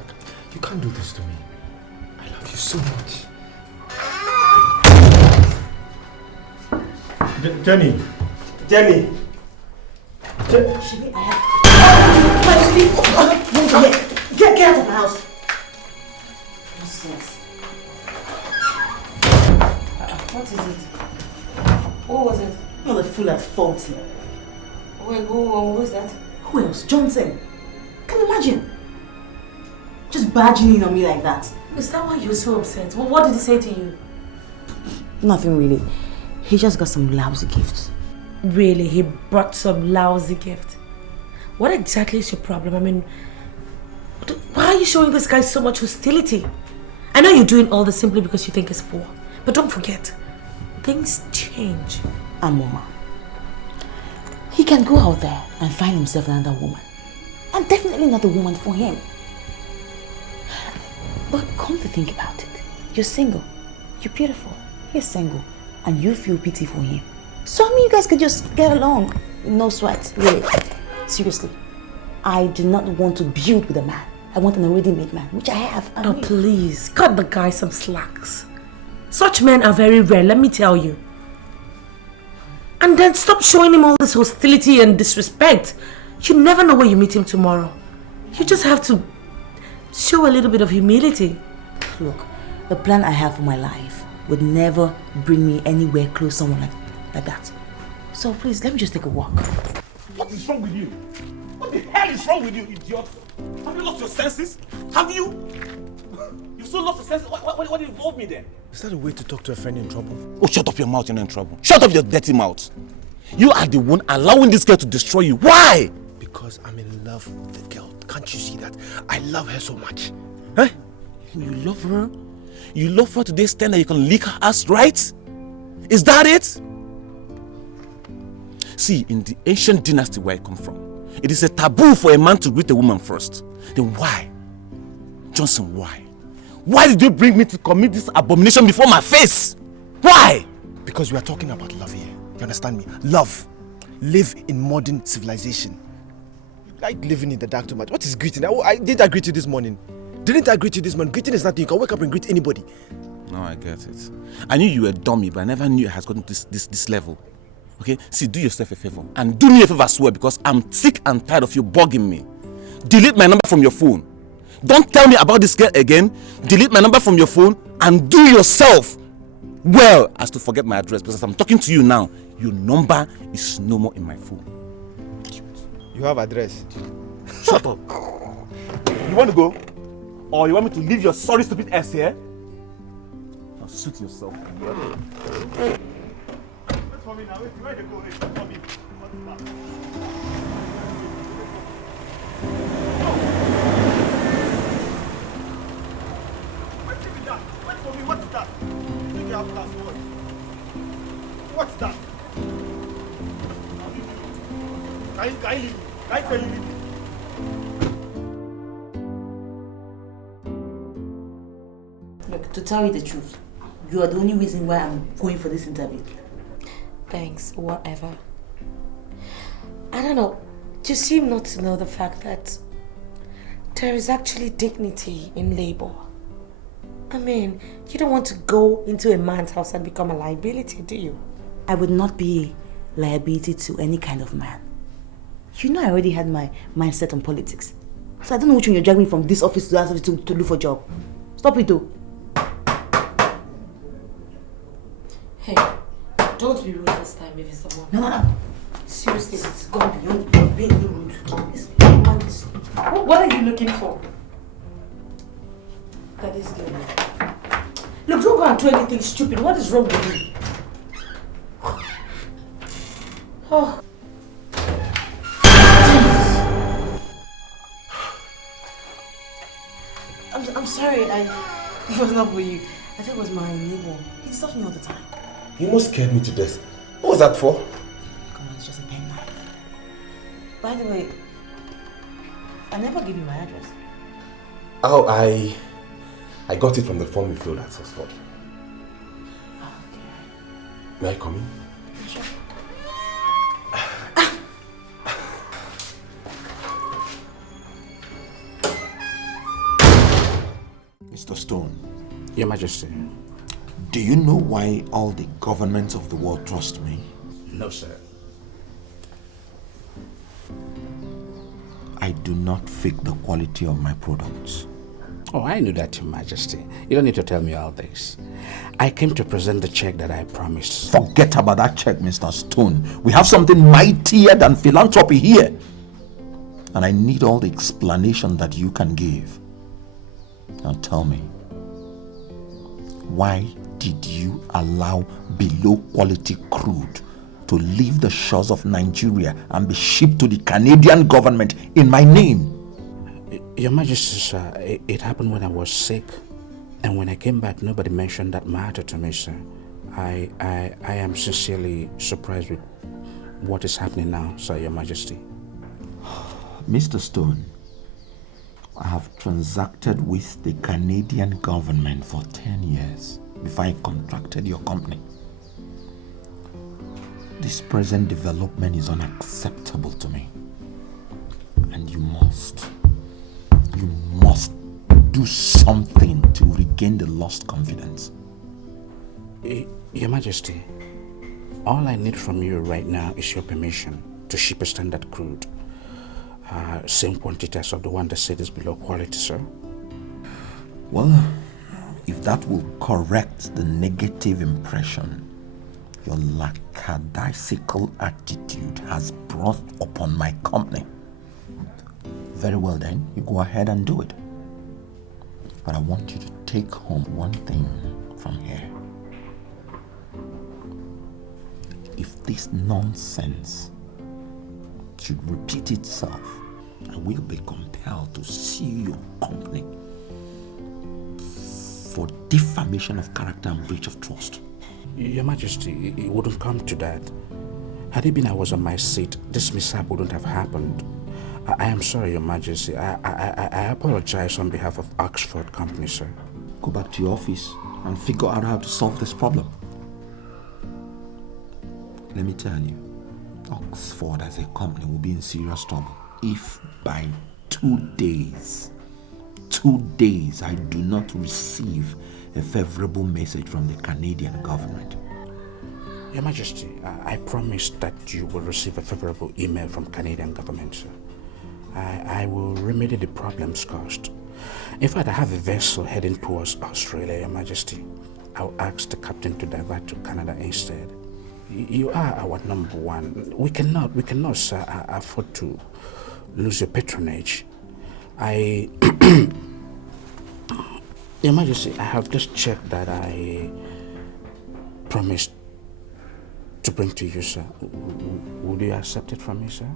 You can't do this to me. I love you so much. Jenny! Shouldn't I have... Get out of my house. Nonsense. What is it? What was it? Not a fool at 40. Who is that? Who else? Johnson. Can you imagine? Just barging in on me like that. Is that why you're so upset? Well, what did he say to you? Nothing really. He just got some lousy gifts. Really? He brought some lousy gift? What exactly is your problem? I mean, why are you showing this guy so much hostility? I know you're doing all this simply because you think he's poor. But don't forget, things change. Amuma. He can go out there and find himself another woman. I'm definitely not the woman for him. But come to think about it, you're single, you're beautiful, he's single, and you feel pity for him. So I mean, you guys could just get along, no sweat, really. Seriously, I do not want to build with a man. I want an already made man, which I have. Oh, please, cut the guy some slacks. Such men are very rare, let me tell you. And then stop showing him all this hostility and disrespect. You never know where you meet him tomorrow. You just have to show a little bit of humility. Look, the plan I have for my life would never bring me anywhere close to someone like that. So please, let me just take a walk. What is wrong with you? What the hell is wrong with you, idiot? Have you lost your senses? Have you? You've so lost your senses. What involved me then? Is that a way to talk to a friend in trouble? Oh, shut up your mouth, you're not in trouble. Shut up your dirty mouth. You are the one allowing this girl to destroy you. Why? Because I'm in love with the girl. Can't you see that? I love her so much. Huh? You love her? You love her to the extent that you can lick her ass, right? Is that it? See, in the ancient dynasty where I come from, it is a taboo for a man to greet a woman first. Then why? Johnson, why? Why did you bring me to commit this abomination before my face? Why? Because we are talking about love here. You understand me? Love. Live in modern civilization. Like living in the dark too much. What is greeting? Did I greet you this morning? Didn't I greet you this morning? Greeting is nothing. You can wake up and greet anybody. No, I get it. I knew you were a dummy, but I never knew it has gotten to this level. Okay? See, do yourself a favor. And do me a favor as well, because I'm sick and tired of you bugging me. Delete my number from your phone. Don't tell me about this girl again. Delete my number from your phone and do yourself well as to forget my address, because as I'm talking to you now, your number is no more in my phone. You have address. Shut up. You want to go? Or you want me to leave your sorry stupid ass here? Now suit yourself. Wait for me now. Wait, where they go? Wait for me. Wait for me. What is that? You think you have class or what? What's that? Can you leave me? Can you leave me? Look, to tell you the truth, you are the only reason why I'm going for this interview. Thanks, whatever. I don't know. You seem not to know the fact that there is actually dignity in labor. I mean, you don't want to go into a man's house and become a liability, do you? I would not be a liability to any kind of man. You know I already had my mindset on politics. So I don't know which one you're dragging me from this office to that office to look for a job. Stop it though. Hey, don't be rude this time, if it's the one. No. Seriously, it's gone beyond being rude. What are you looking for? Look at this girl. Look, don't go and do anything stupid. What is wrong with you? Oh. I'm sorry, it was not for you. I thought it was my neighbor. He disturbs me all the time. You almost scared me to death. What was that for? Come on, it's just a pen knife. By the way, I never gave you my address. Oh, I got it from the form you filled at Oxford. Okay. May I come in? Sure. Mr. Stone. Your Majesty. Do you know why all the governments of the world trust me? No, sir. I do not fake the quality of my products. Oh, I knew that, Your Majesty. You don't need to tell me all this. I came to present the check that I promised. Forget about that check, Mr. Stone. We have something mightier than philanthropy here. And I need all the explanation that you can give. Now tell me, why did you allow below quality crude to leave the shores of Nigeria and be shipped to the Canadian government in my name? Your Majesty, sir, it happened when I was sick. And when I came back, nobody mentioned that matter to me, sir. I am sincerely surprised with what is happening now, sir, Your Majesty. Mr. Stone, I have transacted with the Canadian government for 10 years before I contracted your company. This present development is unacceptable to me. And you must do something to regain the lost confidence. Your Majesty, all I need from you right now is your permission to ship a standard crude. Same quantities of the one that said is below quality, sir. Well, if that will correct the negative impression your lackadaisical attitude has brought upon my company, very well then, you go ahead and do it. But I want you to take home one thing from here. If this nonsense should repeat itself, I will be compelled to sue your company for defamation of character and breach of trust. Your Majesty, it wouldn't come to that. Had it been I was on my seat, this mishap wouldn't have happened. I am sorry, Your Majesty. I apologize on behalf of Oxford Company, sir. Go back to your office and figure out how to solve this problem. Let me tell you, Oxford as a company will be in serious trouble if by 2 days I do not receive a favorable message from the Canadian government. Your Majesty, I promise that you will receive a favorable email from Canadian government, sir. I will remedy the problems caused. In fact, I have a vessel heading towards Australia, Your Majesty. I'll ask the captain to divert to Canada instead. You are our number one. We cannot, sir, afford to lose your patronage. Your Majesty, I have just checked that I promised to bring to you, sir. Would you accept it from me, sir?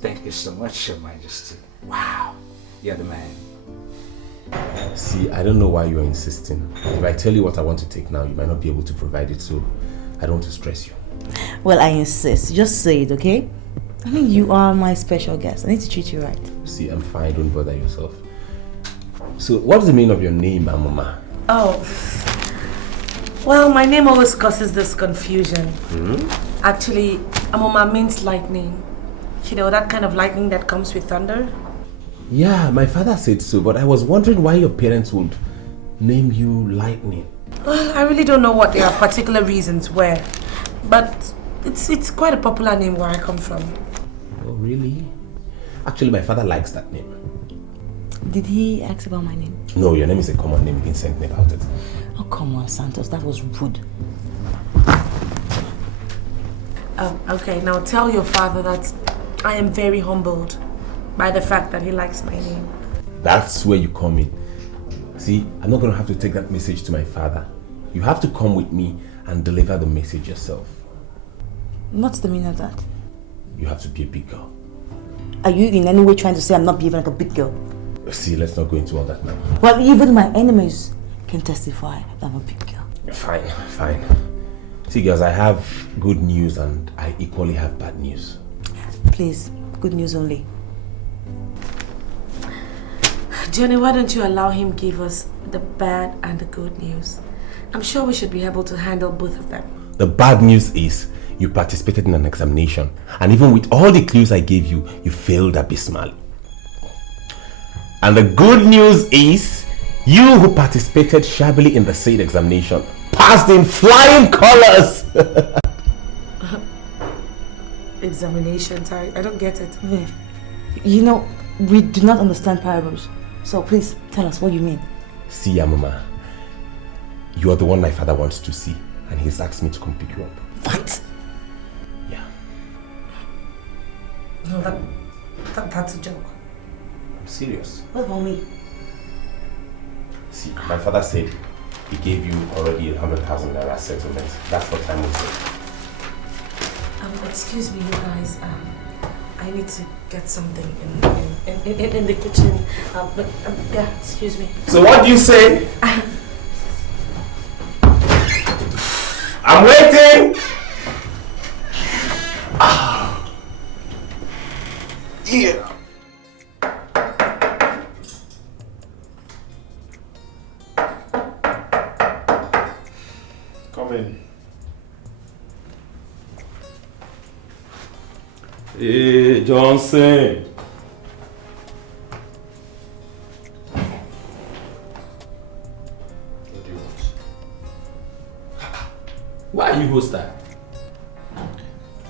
Thank you so much, Your Majesty. Wow, you're the man. See, I don't know why you're insisting. If I tell you what I want to take now, you might not be able to provide it, so I don't want to stress you. Well, I insist. Just say it, okay? I mean, you are my special guest. I need to treat you right. See, I'm fine. Don't bother yourself. So, what's the meaning of your name, Amuma? Oh. Well, my name always causes this confusion. Actually, Amuma means lightning. You know, that kind of lightning that comes with thunder? Yeah, my father said so, but I was wondering why your parents would name you Lightning. Well, I really don't know what their particular reasons were, but it's quite a popular name where I come from. Oh, really? Actually, my father likes that name. Did he ask about my name? No, your name is a common name. He didn't send me about it. Oh, come on, Santos. That was rude. Okay, now tell your father that I am very humbled by the fact that he likes my name. That's where you come in. See, I'm not going to have to take that message to my father. You have to come with me and deliver the message yourself. What's the meaning of that? You have to be a big girl. Are you in any way trying to say I'm not behaving like a big girl? See, let's not go into all that now. Well, even my enemies can testify that I'm a big girl. Fine, fine. See, girls, I have good news and I equally have bad news. Please, good news only. Jenny, why don't you allow him give us the bad and the good news? I'm sure we should be able to handle both of them. The bad news is you participated in an examination, and even with all the clues I gave you, you failed abysmally. And the good news is you who participated shabbily in the said examination passed in flying colors. Examinations, I don't get it. You know, we do not understand parables. So please tell us what you mean. See, Amuma, you are the one my father wants to see, and he's asked me to come pick you up. What? Yeah. No, that's a joke. I'm serious. What about me? See, my father said he gave you already 100,000 naira settlement. That's what time was it. Excuse me, you guys. I need to get something in the kitchen. But yeah, excuse me. So what do you say? I'm waiting. Yeah. Come in. Hey, Johnson. What do you want? Why are you hostile?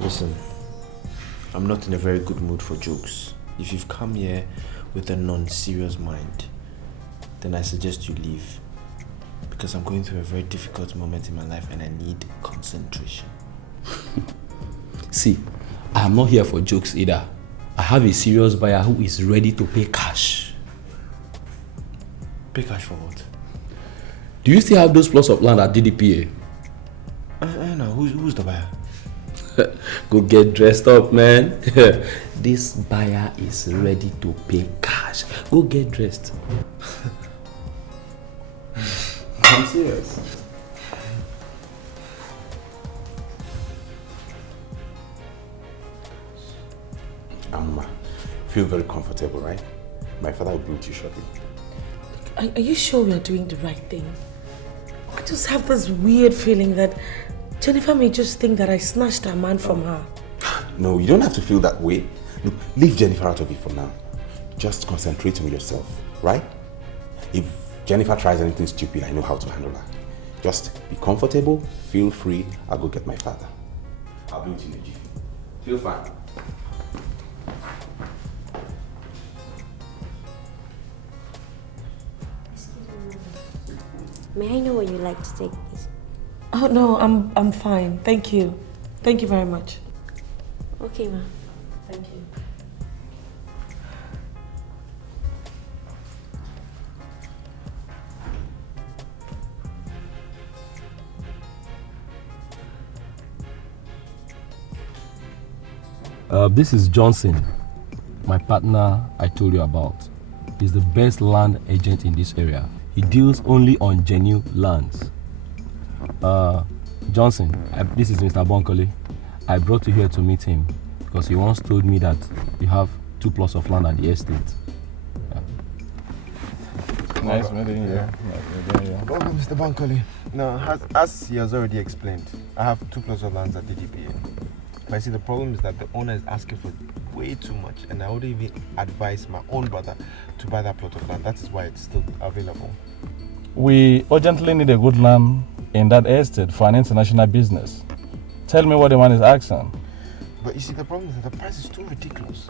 Listen, I'm not in a very good mood for jokes. If you've come here with a non-serious mind, then I suggest you leave. Because I'm going through a very difficult moment in my life and I need concentration. See, I am not here for jokes either. I have a serious buyer who is ready to pay cash. Pay cash for what? Do you still have those plots of land at DDPA? No, who's the buyer? Go get dressed up, man. This buyer is ready to pay cash. Go get dressed. I'm serious. Amuma, feel very comfortable, right? My father will bring you shortly. Are you sure we are doing the right thing? I just have this weird feeling that Jennifer may just think that I snatched a man from her. No, you don't have to feel that way. Look, leave Jennifer out of it for now. Just concentrate on yourself, right? If Jennifer tries anything stupid, I know how to handle her. Just be comfortable, feel free. I'll go get my father. I'll be with you in a jiffy. Feel fine. May I know where you like to take this? Oh no, I'm fine. Thank you. Thank you very much. Okay, ma. Thank you. This is Johnson, my partner I told you about. He's the best land agent in this area. He deals only on genuine lands. Johnson, this is Mr. Bonkole. I brought you here to meet him because he once told me that you have 2 plots of land at the estate. Nice meeting you. Welcome, Mr. Bankole. Now, as he has already explained, I have 2 plots of land at DDPA. But I see the problem is that the owner is asking for way too much, and I would even advise my own brother to buy that plot of land. That is why it's still available. We urgently need a good land in that estate for an international business. Tell me what the man is asking. But you see, the problem is that the price is too ridiculous.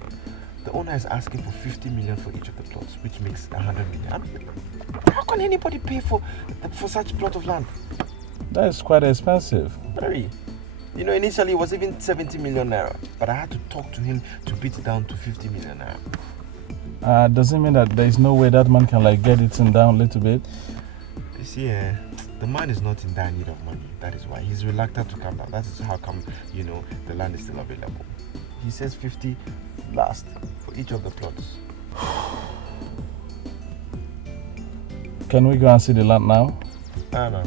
The owner is asking for 50 million for each of the plots, which makes 100 million. I mean, how can anybody pay for such a plot of land? That is quite expensive. Very. You know, initially it was even 70 million naira, but I had to talk to him to beat it down to 50 million naira. Does it mean that there is no way that man can get it down a little bit? You see, the man is not in dire need of money. That is why he's reluctant to come down. That is how come, you know, the land is still available. He says 50 last for each of the plots. Can we go and see the land now? No.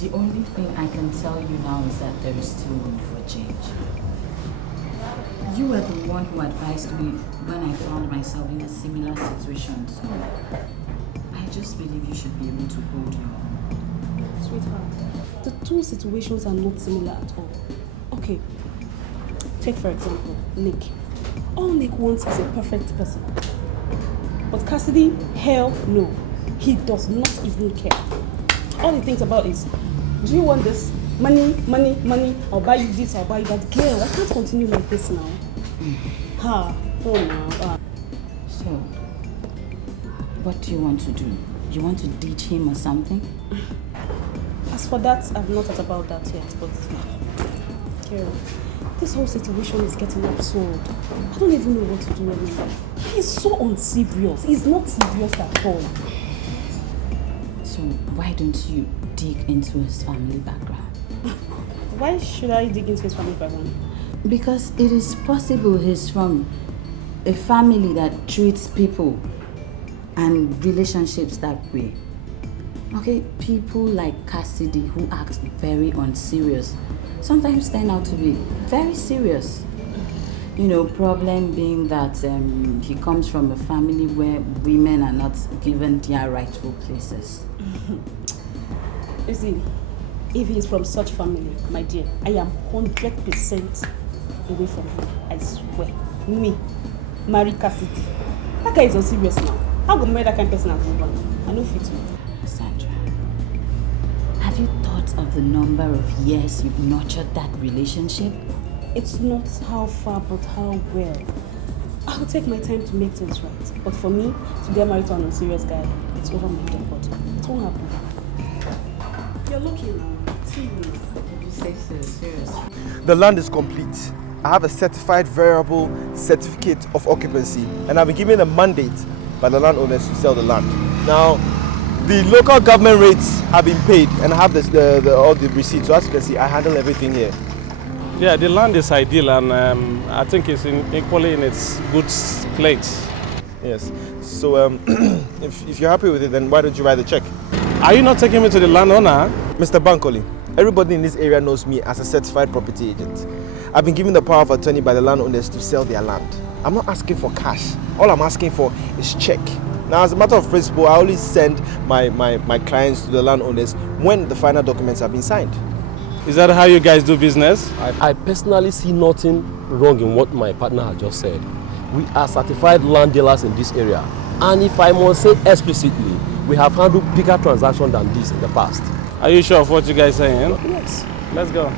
The only thing I can tell you now is that there is still room for change. You were the one who advised me when I found myself in a similar situation, so I just believe you should be able to hold your own. Sweetheart, the 2 situations are not similar at all. Okay, take for example, Nick. All Nick wants is a perfect person. But Cassidy, hell no. He does not even care. All he thinks about is, do you want this? Money, money, money. I'll buy you this, I'll buy you that. Girl, I can't continue like this now. Oh no. So, what do you want to do? You want to ditch him or something? As for that, I've not thought about that yet, but girl, this whole situation is getting absurd. I don't even know what to do anymore. He's so unserious. He's not serious at all. So why don't you dig into his family background? Why should I dig into his family background? Because it is possible he's from a family that treats people and relationships that way. Okay, people like Cassidy who act very unserious sometimes turn out to be very serious. You know, problem being that he comes from a family where women are not given their rightful places. You see, if he's from such family, my dear, I am 100% away from him. I swear. Me, marry Cassidy. That guy is unserious now. How go marry that kind of person as husband? I know fit me. Sandra, have you thought of the number of years you've nurtured that relationship? It's not how far, but how well. I'll take my time to make things right. But for me, to get married to an unserious guy, it's over my dead body. It won't happen. You're lucky now. See you now. You say so, seriously. The land is complete. I have a certified variable certificate of occupancy, and I've been given a mandate by the landowners to sell the land. Now, the local government rates have been paid, and I have all the receipts. So as you can see, I handle everything here. Yeah, the land is ideal, and I think it's equally in its good place. Yes. So if you're happy with it, then why don't you write the check? Are you not taking me to the landowner? Mr. Bankole, everybody in this area knows me as a certified property agent. I've been given the power of attorney by the landowners to sell their land. I'm not asking for cash. All I'm asking for is check. Now, as a matter of principle, I always send my clients to the landowners when the final documents have been signed. Is that how you guys do business? I personally see nothing wrong in what my partner has just said. We are certified land dealers in this area. And if I must say explicitly, we have handled bigger transactions than this in the past. Are you sure of what you guys are saying? Yes. Let's go.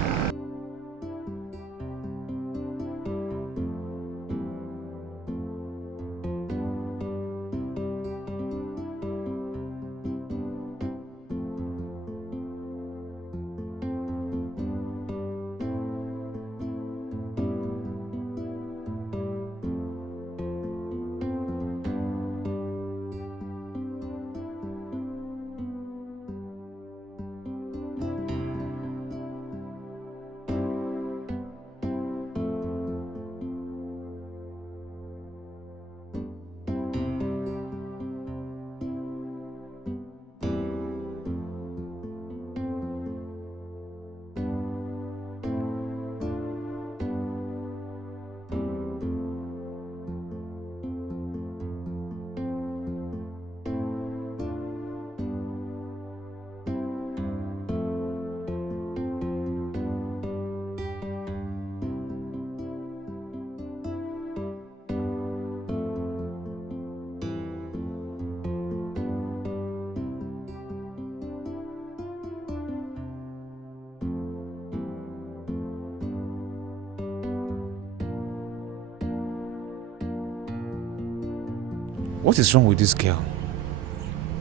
What is wrong with this girl?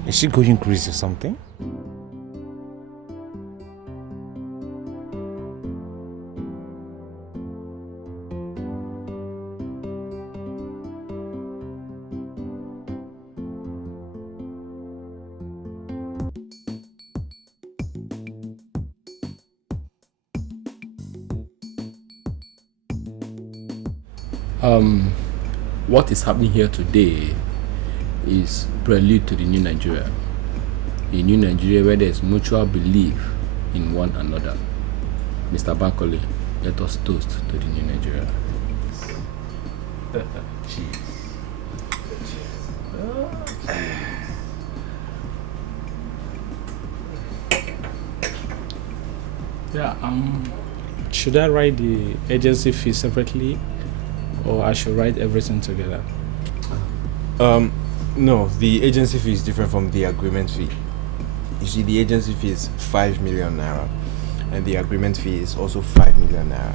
Is she going crazy or something? What is happening here today is prelude to the new Nigeria. A new Nigeria where there is mutual belief in one another. Mr. Bankole, let us toast to the new Nigeria. Cheers. Yeah, should I write the agency fee separately or I should write everything together? No, the agency fee is different from the agreement fee. You see, the agency fee is 5 million naira and the agreement fee is also 5 million naira,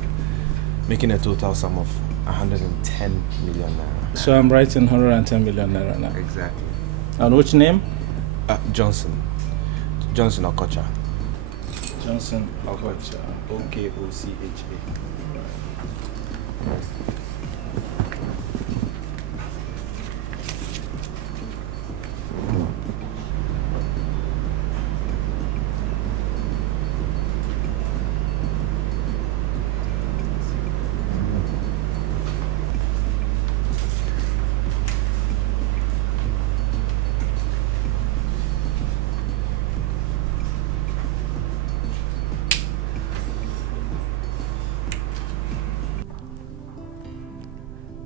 making a total sum of 110 million naira. So I'm writing 110 million naira now. Exactly. And which name? Johnson Okocha. Johnson Okocha. Okocha.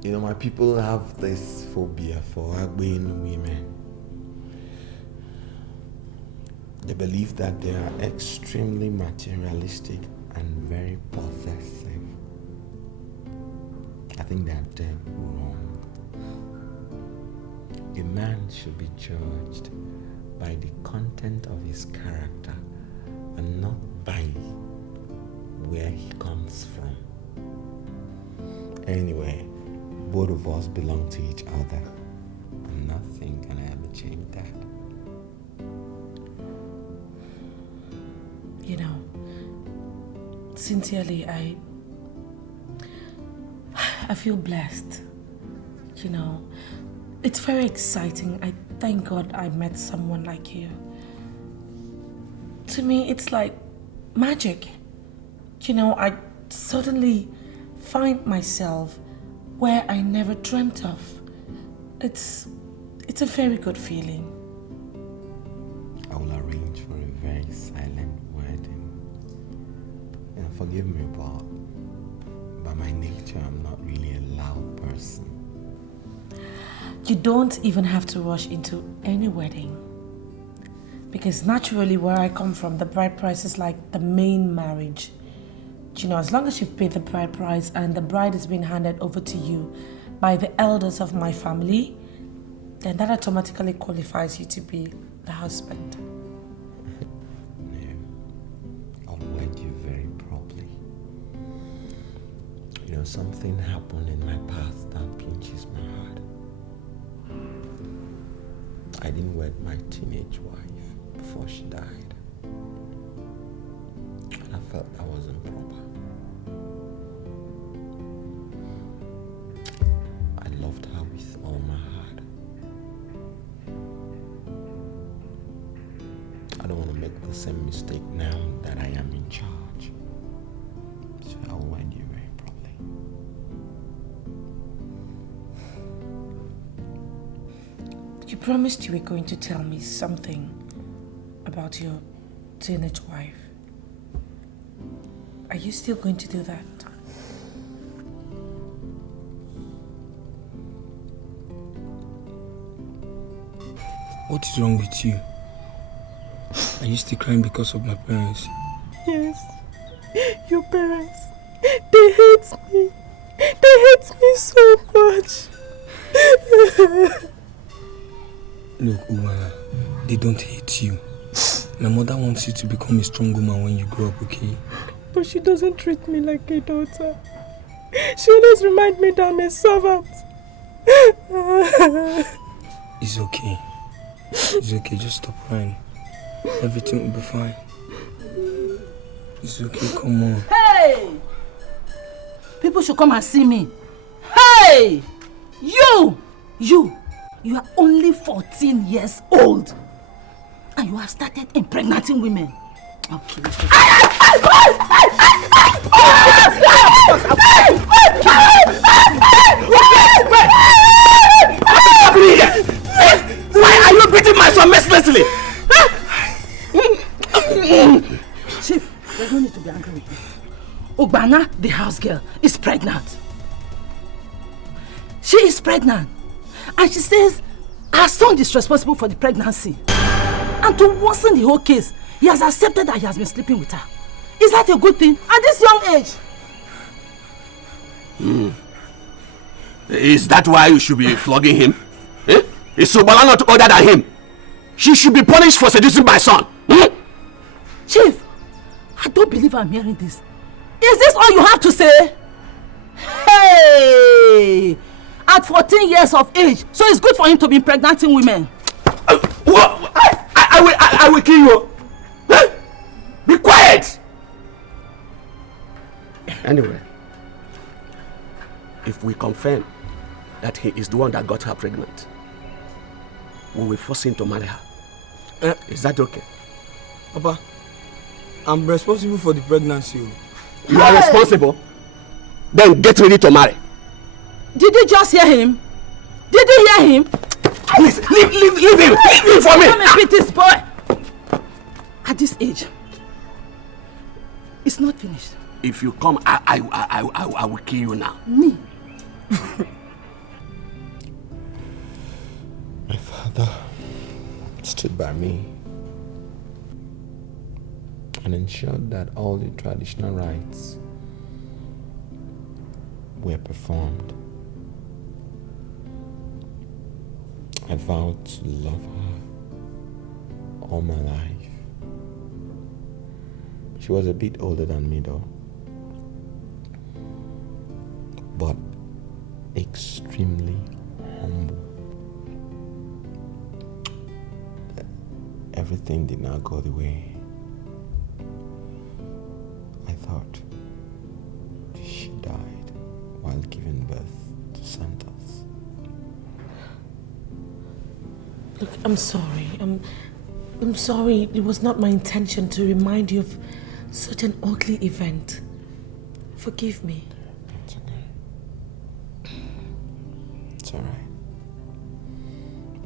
You know, my people have this phobia for Agbeinu women. They believe that they are extremely materialistic and very possessive. I think they are dead wrong. A man should be judged by the content of his character and not by where he comes from. Anyway, both of us belong to each other, and nothing can ever change that. You know, sincerely, I feel blessed. You know, it's very exciting. I thank God I met someone like you. To me, it's like magic. You know, I suddenly find myself where I never dreamt of. It's a very good feeling. I will arrange for a very silent wedding. And forgive me, but by my nature, I'm not really a loud person. You don't even have to rush into any wedding. Because naturally, where I come from, the bride price is like the main marriage. You know, as long as you've paid the bride price and the bride is being handed over to you by the elders of my family, then that automatically qualifies you to be the husband. No, I'll wed you very properly. You know, something happened in my past that pinches my heart. I didn't wed my teenage wife before she died. And I felt that wasn't proper. I loved her with all my heart. I don't want to make the same mistake now that I am in charge. So I'll wed you very properly. You promised you were going to tell me something about your teenage wife. Are you still going to do that? What is wrong with you? Are you still crying because of my parents? Yes. Your parents. They hate me. They hate me so much. Look, Umara, they don't hate you. My mother wants you to become a strong woman when you grow up, okay? But she doesn't treat me like a daughter. She always reminds me that I'm a servant. It's okay. It's okay, just stop crying. Everything will be fine. It's okay, come on. Hey! People should come and see me. Hey! You are only 14 years old. And you have started impregnating women. I'll kill you. Why are you beating my son mercilessly? Chief, there's no need to be angry with me. Ogbana, the house girl, is pregnant. She is pregnant. And she says her son is responsible for the pregnancy. And to worsen the whole case, he has accepted that he has been sleeping with her. Is that a good thing at this young age? Is that why you should be flogging him? Is Sobala not older than him? She should be punished for seducing my son. Chief, I don't believe I'm hearing this. Is this all you have to say? Hey! At 14 years of age, so it's good for him to be impregnating women. I will kill you. Be quiet. Anyway, if we confirm that he is the one that got her pregnant, we will force him to marry her. Is that okay? Papa, I'm responsible for the pregnancy. You are responsible? Then get ready to marry. Did you just hear him? Did you hear him? Please, leave him! Leave him for me! Come and beat this boy! At this age, it's not finished. If you come, I will kill you now. Me? My father stood by me and ensured that all the traditional rites were performed. I vowed to love her all my life. She was a bit older than me though, but extremely humble. Everything did not go the way I thought. She died while giving birth to Sandra. Look, I'm sorry. I'm sorry. It was not my intention to remind you of such an ugly event. Forgive me. It's okay. It's alright.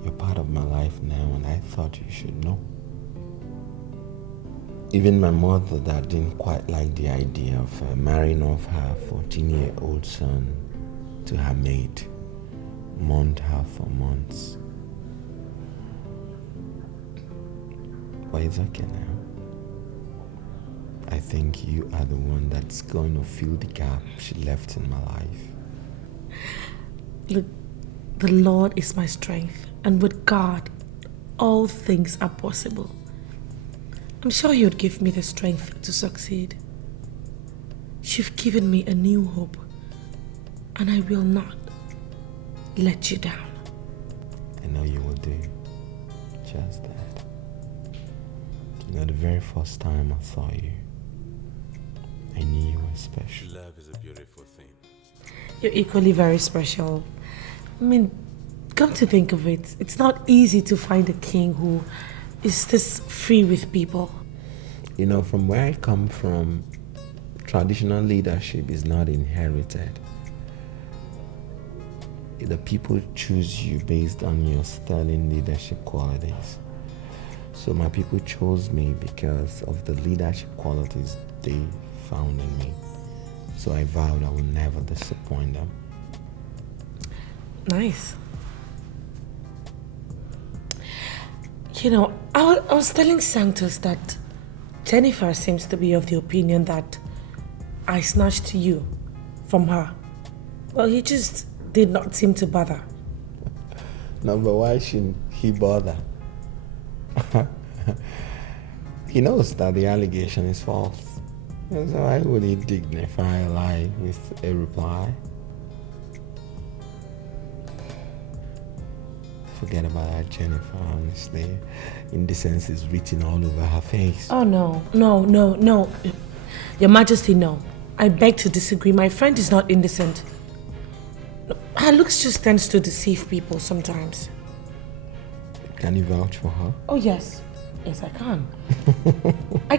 You're part of my life now, and I thought you should know. Even my mother that didn't quite like the idea of marrying off her 14-year-old son to her maid mourned her for months. But it's okay now. I think you are the one that's going to fill the gap she left in my life. Look, the Lord is my strength, and with God, all things are possible. I'm sure He would give me the strength to succeed. You've given me a new hope, and I will not let you down. I know you will do just that. You know, the very first time I saw you, I knew you were special. Love is a beautiful thing. You're equally very special. I mean, come to think of it, it's not easy to find a king who is this free with people. You know, from where I come from, traditional leadership is not inherited. The people choose you based on your sterling leadership qualities. So my people chose me because of the leadership qualities they found in me. So I vowed I will never disappoint them. Nice. You know, I was telling Santos that Jennifer seems to be of the opinion that I snatched you from her. Well, he just did not seem to bother. No, but why shouldn't he bother? He knows that the allegation is false. So why would he dignify a lie with a reply? forget about her, Jennifer, honestly. Indecence is written all over her face. Oh, no. Your Majesty, no. I beg to disagree. My friend is not indecent. Her looks just tends to deceive people sometimes. Can you vouch for her? Oh, yes. Yes, I can.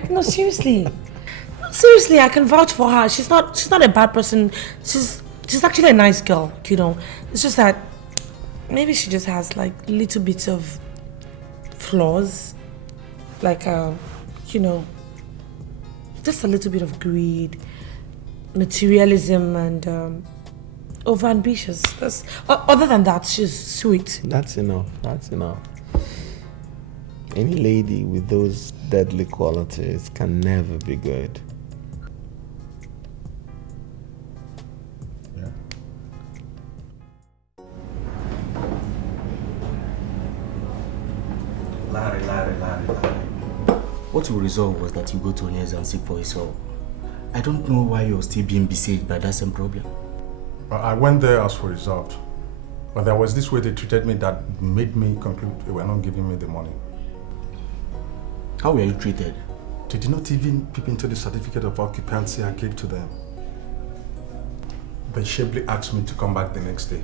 No, seriously. Seriously, I can vouch for her. She's not a bad person. She's actually a nice girl, you know. It's just that maybe she just has like little bits of flaws. Like, you know, just a little bit of greed, materialism, and overambitious. Other than that, she's sweet. That's enough. Any lady with those deadly qualities can never be good. Yeah. Larry. What we resolved was that you go to Onyeze and seek for his help. I don't know why you're still being besieged by that same problem. I went there as for resolved. But there was this way they treated me that made me conclude they were not giving me the money. How were you treated? They did not even peep into the certificate of occupancy I gave to them. They sharply asked me to come back the next day.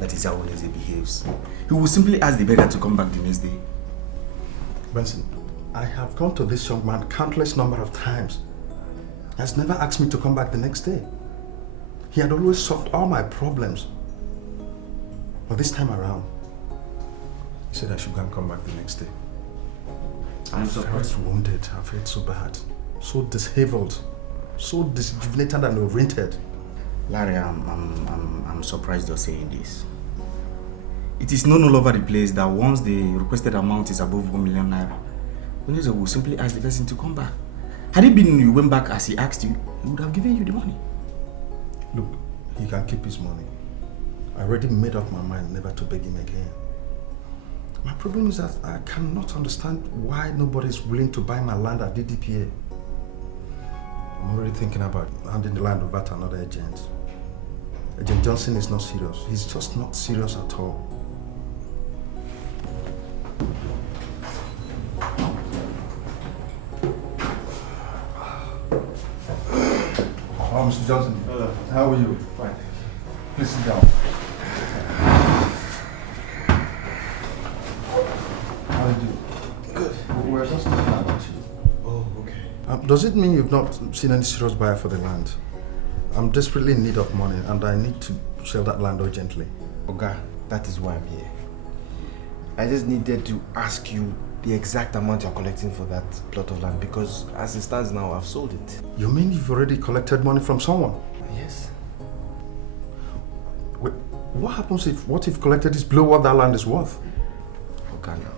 That is how Onyeze behaves. He will simply ask the beggar to come back the next day. Benson, I have gone to this young man countless number of times. He has never asked me to come back the next day. He had always solved all my problems. But this time around, he said I should go and come back the next day. I felt wounded. I felt so bad, so disheveled, so disjuvenated and oriented. Larry, I'm surprised you're saying this. It is known all over the place that once the requested amount is above 1 million naira, Onyeze will simply ask the person to come back. Had it been you went back as he asked you, he would have given you the money. Look, he can keep his money. I already made up my mind never to beg him again. My problem is that I cannot understand why nobody is willing to buy my land at DDPA. I'm already thinking about handing the land over to another agent. Agent Johnson is not serious. He's just not serious at all. Oh, Mr. Johnson. Hello. How are you? Fine. Please sit down. How are you? Good. We're just talking about you. Oh, okay. Does it mean you've not seen any serious buyer for the land? I'm desperately in need of money and I need to sell that land urgently. Oga, that is why I'm here. I just needed to ask you the exact amount you're collecting for that plot of land because as it stands now, I've sold it. You mean you've already collected money from someone? Yes. Wait, what happens if what you've collected is below what that land is worth? Okay, now,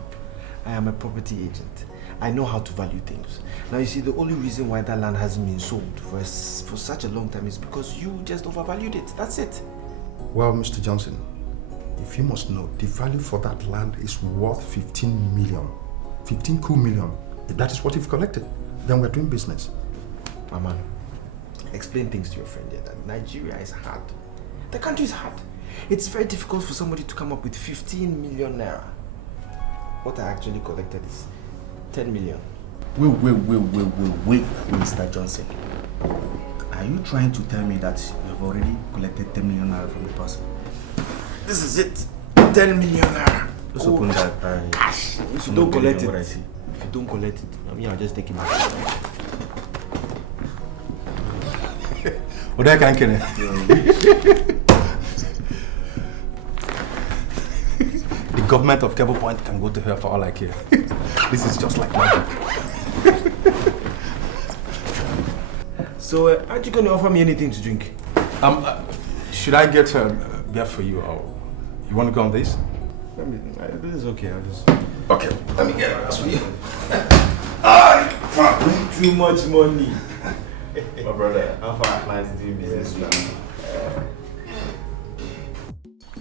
I am a property agent. I know how to value things. Now you see, the only reason why that land hasn't been sold for such a long time is because you just overvalued it. That's it. Well, Mr. Johnson, if you must know, the value for that land is worth 15 million. 15 cool million. If that is what you've collected, then we're doing business. Mama, explain things to your friend here that Nigeria is hard. The country is hard. It's very difficult for somebody to come up with 15 million naira. What I actually collected is 10 million. Wait, Mr. Johnson. Are you trying to tell me that you have already collected 10 million naira from the person? This is it. 10 million naira. Just open that cash. If you don't collect it, if you don't collect it, I mean, I'll just take it back. What I can Kenneth? The government of Cable Point can go to hell for all I care. This is just like magic. So, aren't you going to offer me anything to drink? Should I get a beer for you, or you want to go on this? This is okay. I'll just. Okay, let me get this for you. Too much money. My brother, how far clients doing business now?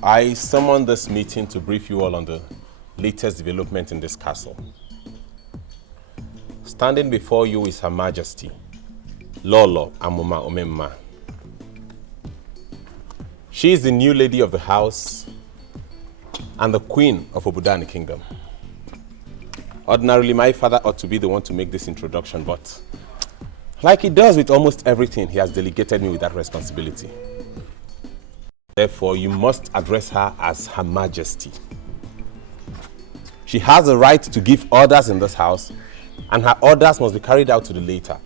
I summoned this meeting to brief you all on the latest development in this castle. Standing before you is Her Majesty, Lolo Amuma Omemma. She is the new lady of the house and the queen of Obudani Kingdom. Ordinarily, my father ought to be the one to make this introduction, but like he does with almost everything, he has delegated me with that responsibility. Therefore, you must address her as Her Majesty. She has the right to give orders in this house, and her orders must be carried out to the letter.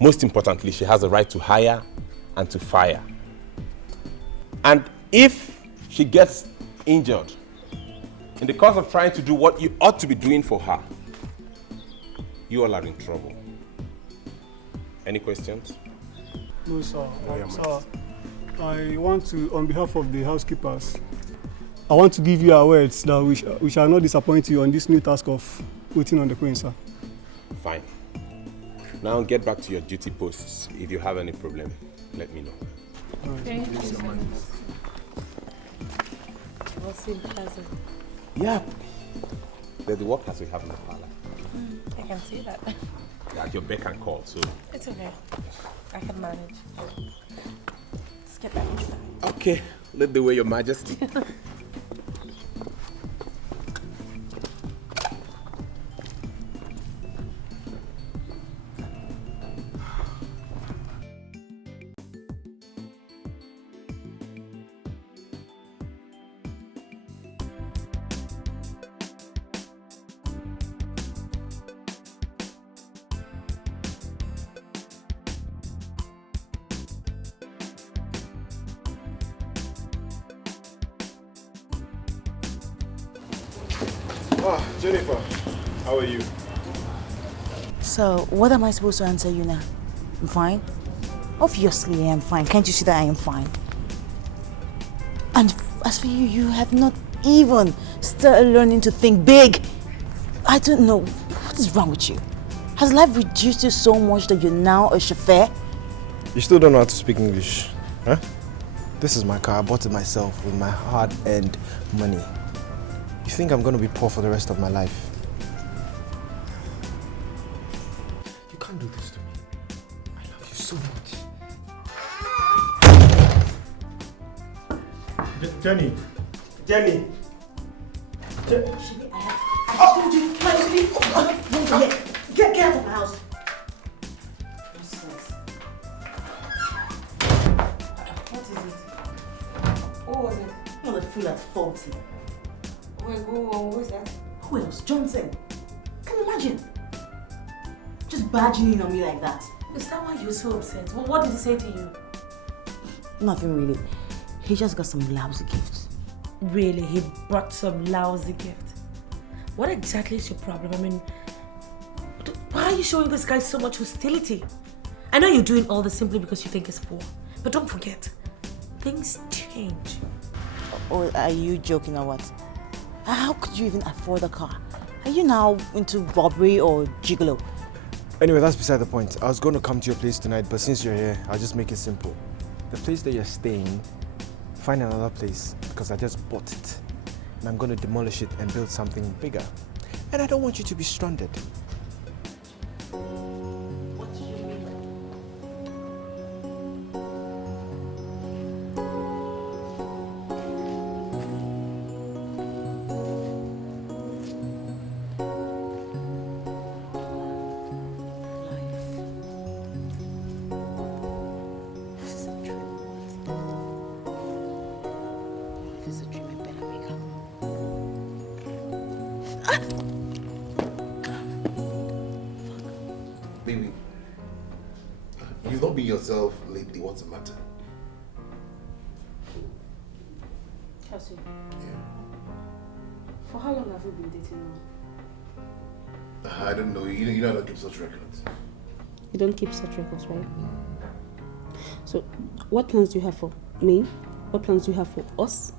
Most importantly, she has the right to hire and to fire. And if she gets injured in the course of trying to do what you ought to be doing for her, you all are in trouble. Any questions? No, sir. Sir, I want to, on behalf of the housekeepers, I want to give you our words that we shall not disappoint you on this new task of waiting on the queen, sir. Fine. Now get back to your duty posts. If you have any problem, let me know. Thank you. What's in pleasant? Yeah. They're the workers we have in the parlor. I can see that. They're at your beck and call, so. It's okay. I can manage. Let's get back inside. Okay, lead the way, Your Majesty. Jennifer, how are you? So, what am I supposed to answer you now? I'm fine? Obviously, I am fine. Can't you see that I am fine? And as for you, you have not even started learning to think big. I don't know. What is wrong with you? Has life reduced you so much that you're now a chauffeur? You still don't know how to speak English, huh? This is my car. I bought it myself with my hard-earned money. You think I'm going to be poor for the rest of my life? You can't do this to me. I love you so much. Jenny! Jenny! I told you, get out of my house. What is it? What was it? You're the fool at 40. Who is that? Who else? Johnson. Can you imagine? Just barging in on me like that. Is that why you're so upset? What did he say to you? Nothing really. He just got some lousy gifts. Really? He brought some lousy gift? What exactly is your problem? I mean, why are you showing this guy so much hostility? I know you're doing all this simply because you think he's poor. But don't forget, things change. Or are you joking or what? How could you even afford a car? Are you now into robbery or gigolo? Anyway, that's beside the point. I was going to come to your place tonight, but since you're here, I'll just make it simple. The place that you're staying, find another place because I just bought it. And I'm going to demolish it and build something bigger. And I don't want you to be stranded. What do you mean? Baby, you've not been yourself lately. What's the matter? Cassidy. For how long have you been dating now? I don't know. You know I don't keep such records. You don't keep such records, right? So, what plans do you have for me? What plans do you have for us?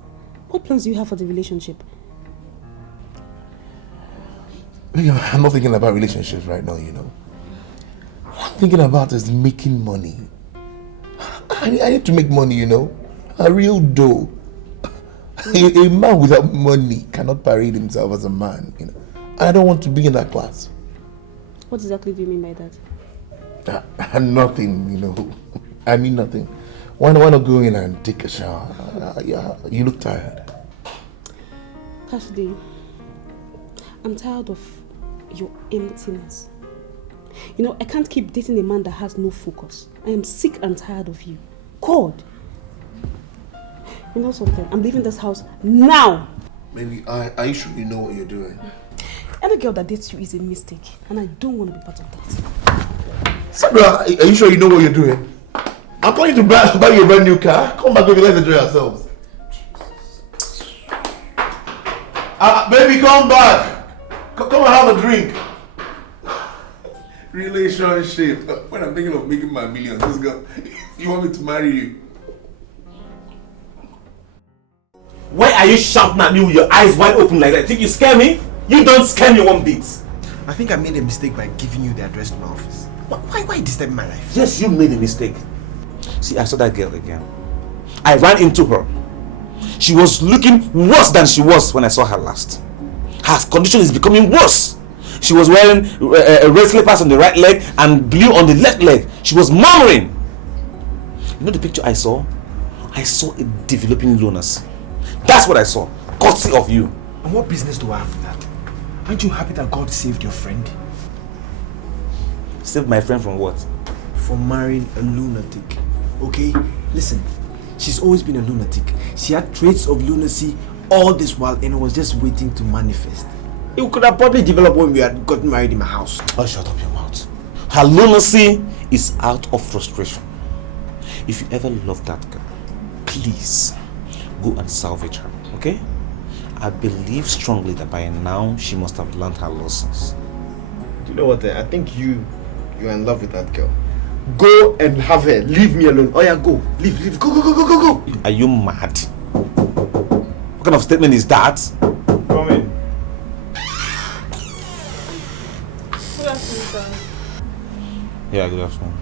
What plans do you have for the relationship? I'm not thinking about relationships right now, you know. What I'm thinking about is making money. I need to make money, you know. A real dough. A man without money cannot parade himself as a man, you know. I don't want to be in that class. What exactly do you mean by that? Nothing, you know. I mean nothing. Why not go in and take a shower? You look tired. Cassidy, I'm tired of your emptiness. You know, I can't keep dating a man that has no focus. I am sick and tired of you. God! You know something? I'm leaving this house now! Maybe, are you sure you know what you're doing? Any girl that dates you is a mistake, and I don't want to be part of that. Sandra, are you sure you know what you're doing? I'm planning to buy you a brand new car. Come back, baby, let's enjoy ourselves. Baby, come back. Come and have a drink. Relationship. When I'm thinking of making my millions, this girl, you want me to marry you? Why are you shouting at me with your eyes wide open like that? Think you scare me? You don't scare me one bit. I think I made a mistake by giving you the address to my office. Why disturbing my life? Yes, you made a mistake. See, I saw that girl again. I ran into her. She was looking worse than she was when I saw her last. Her condition is becoming worse. She was wearing red slippers on the right leg and blue on the left leg. She was murmuring. You know the picture I saw? I saw a developing lunacy. That's what I saw. Courtesy of you. And what business do I have with that? Aren't you happy that God saved your friend? Saved my friend from what? From marrying a lunatic. Okay? Listen, she's always been a lunatic. She had traits of lunacy all this while and was just waiting to manifest. It could have probably developed when we had gotten married in my house. Oh, shut up your mouth. Her lunacy is out of frustration. If you ever love that girl, please go and salvage her, okay? I believe strongly that by now she must have learned her lessons. Do you know what? I think you're in love with that girl. Go and have her. Leave me alone. Oh yeah, go. Leave. Go. Are you mad? What kind of statement is that? Come in. Good afternoon, sir. Yeah, good afternoon.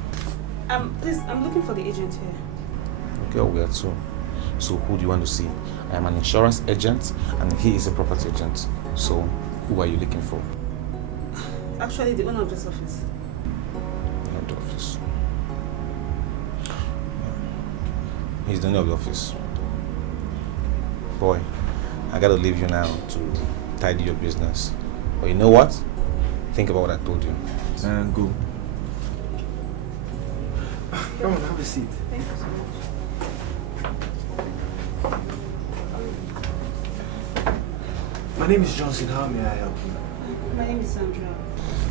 Please, I'm looking for the agent here. Okay, we are two. So who do you want to see? I am an insurance agent and he is a property agent. So who are you looking for? Actually, the owner of this office. Not the office. He's the owner of the office. Boy, I gotta leave you now to tidy your business. But you know what? Think about what I told you. And go. Come on, have a seat. Thank you so much. My name is Johnson. How may I help you? My name is Sandra.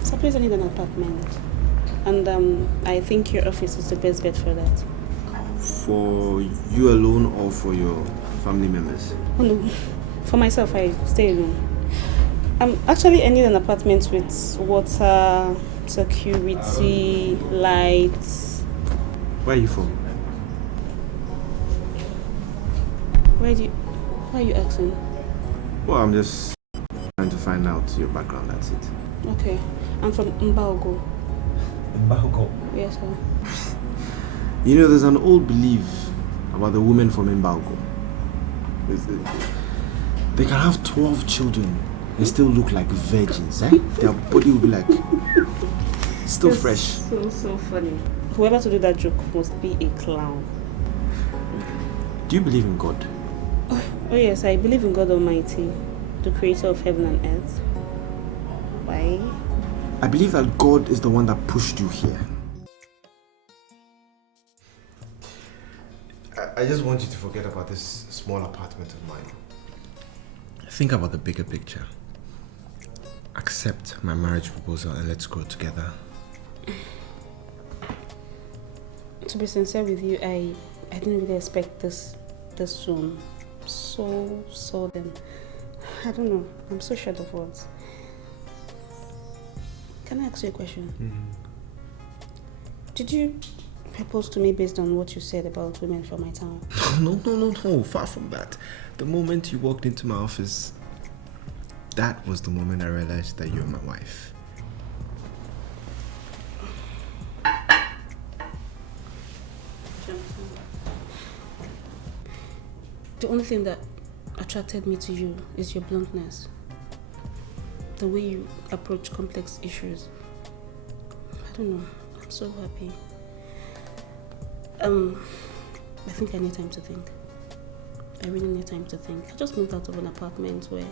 So please, I need an apartment. And I think your office is the best bet for that. For you alone or for your family members? Oh no, for myself, I stay alone. Actually, I need an apartment with water, security, lights. Where are you from? Why are you asking? Well, I'm just trying to find out your background, that's it. Okay, I'm from Mbaogo. Mbaogo? Yes, sir. You know, there's an old belief about the women from Mbaogo. They can have 12 children and still look like virgins, eh? Their body will be like, still It's fresh. So funny. Whoever to do that joke must be a clown. Do you believe in God? Oh yes, I believe in God Almighty, the creator of heaven and earth. Why? I believe that God is the one that pushed you here. I just want you to forget about this small apartment of mine. Think about the bigger picture. Accept my marriage proposal and let's grow together. To be sincere with you, I didn't really expect this soon. So sudden. I don't know. I'm so short of words. Can I ask you a question? Mm-hmm. Did you propose to me based on what you said about women from my town? No. Far from that. The moment you walked into my office, that was the moment I realized that you're my wife. The only thing that attracted me to you is your bluntness. The way you approach complex issues. I don't know. I'm so happy. I think I need time to think. I really need time to think. I just moved out of an apartment where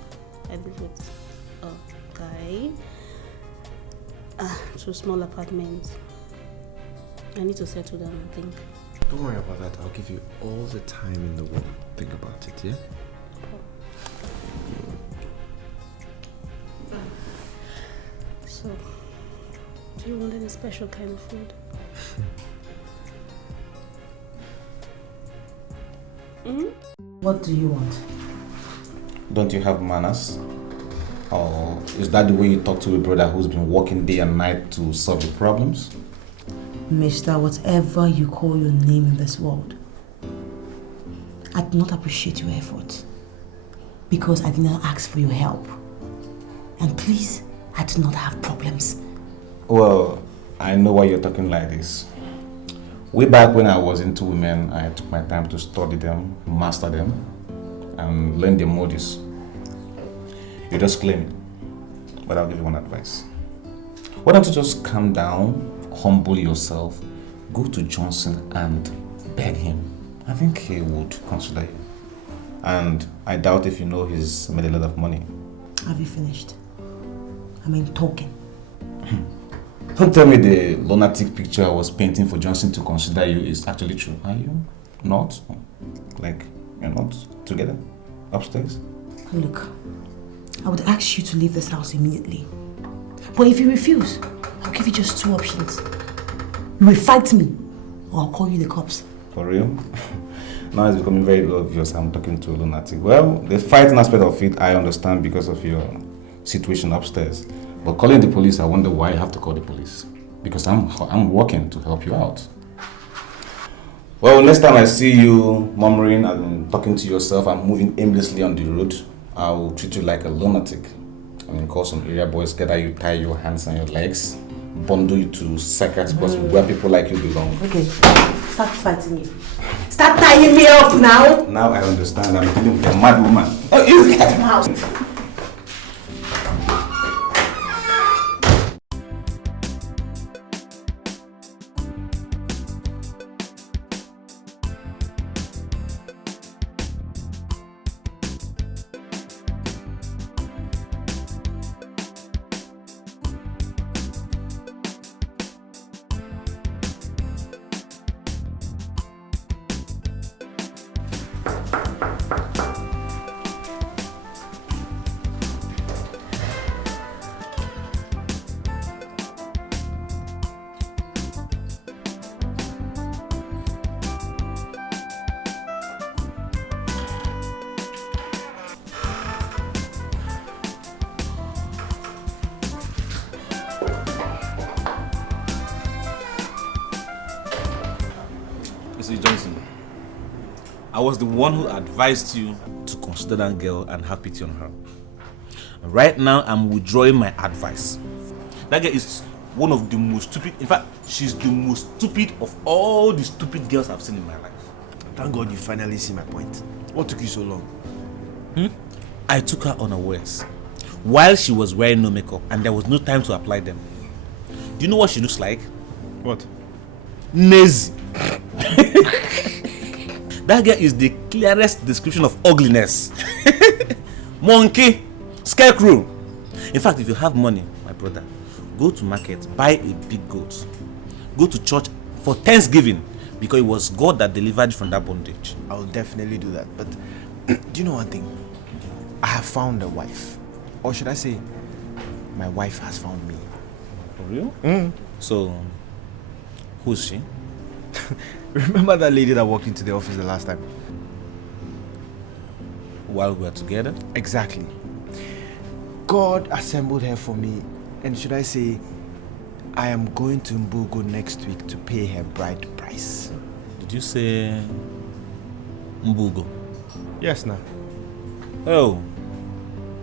I live with a guy. To a small apartment. I need to settle down and think. Don't worry about that. I'll give you all the time in the world. Think about it, yeah? So, do you want any special kind of food? What do you want? Don't you have manners? Or is that the way you talk to a brother who's been working day and night to solve your problems? Mister, whatever you call your name in this world, I do not appreciate your effort because I did not ask for your help. And please, I do not have problems. Well, I know why you're talking like this. Way back when I was into women, I took my time to study them, master them, and learn their modus. You just claim it, but I'll give you one advice. Why don't you just calm down, humble yourself, go to Johnson and beg him. I think he would consider you. And I doubt if you know he's made a lot of money. Have you finished? I mean, talking. Don't tell me the lunatic picture I was painting for Johnson to consider you is actually true. Are you not? Like, you're not together upstairs? Look, I would ask you to leave this house immediately. But if you refuse, I'll give you just two options. You will fight me, or I'll call you the cops. For real? Now it's becoming very obvious I'm talking to a lunatic. Well, the fighting aspect of it, I understand because of your situation upstairs. But calling the police, I wonder why you have to call the police. Because I'm working to help you out. Well, next time I see you murmuring and talking to yourself and moving aimlessly on the road, I'll treat you like a lunatic. I mean, call some area boys, gather you, tie your hands and your legs, bundle you to psychiatric hospital where people like you belong. Okay, start fighting me. Start tying me up now. Now I understand. I'm dealing with a mad woman. Oh, you get out. Johnson, I was the one who advised you to consider that girl and have pity on her. Right now, I'm withdrawing my advice. That girl is one of the most stupid, in fact, she's the most stupid of all the stupid girls I've seen in my life. Thank God you finally see my point. What took you so long? I took her unawares while she was wearing no makeup and there was no time to apply them. Do you know what she looks like? What? Nazi. That girl is the clearest description of ugliness. Monkey, scarecrow. In fact, if you have money, my brother, go to market, buy a big goat, go to church for Thanksgiving because it was God that delivered you from that bondage. I'll definitely do that. But do you know one thing? I have found a wife, or should I say, my wife has found me. For real? So, who's she? Remember that lady that walked into the office the last time? While we were together? Exactly. God assembled her for me, and should I say, I am going to Mbugo next week to pay her bride price. Did you say Mbugo? Yes, now. Oh,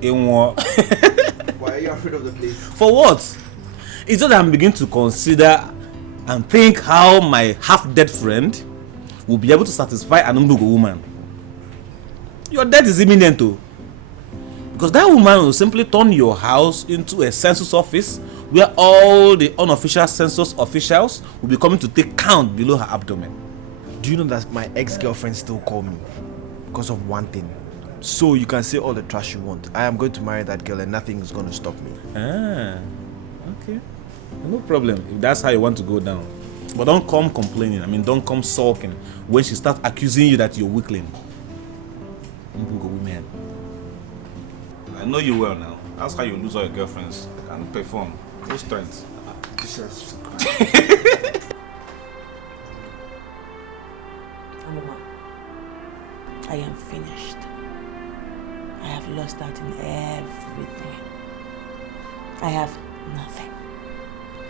in what? Why are you afraid of the place? For what? It's just that I'm beginning to consider and think how my half-dead friend will be able to satisfy an Mbugo woman. Your death is imminent, too. Because that woman will simply turn your house into a census office where all the unofficial census officials will be coming to take count below her abdomen. Do you know that my ex-girlfriend still call me? because of one thing. So you can say all the trash you want. I am going to marry that girl and nothing is going to stop me. Ah, okay. No problem if that's how you want to go down. But don't come complaining. I mean, don't come sulking when she starts accusing you that you're weakling. Women. I know you well now. That's how you lose all your girlfriends and perform. No strength. Jesus. Amuma, I am finished. I have lost out in everything. I have nothing.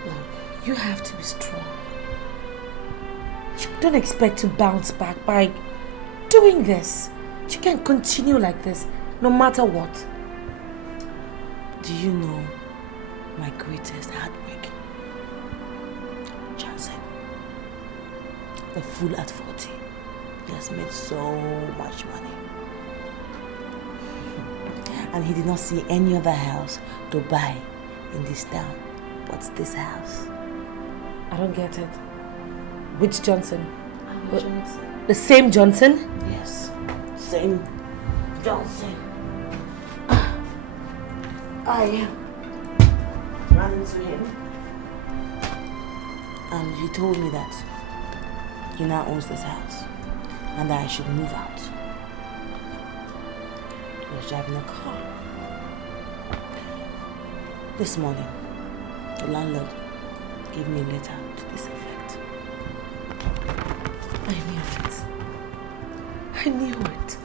Look, you have to be strong. You don't expect to bounce back by doing this. You can't continue like this, no matter what. Do you know my greatest heartbreak? Johnson. The fool at 40. He has made so much money. And he did not see any other house to buy in this town but this house. I don't get it. Which Johnson? Johnson. The same Johnson? Yes, same Johnson. I ran into him and he told me that he now owns this house and that I should move out. He was driving a car. This morning, the landlord gave me a letter to this effect. I knew it. I knew it.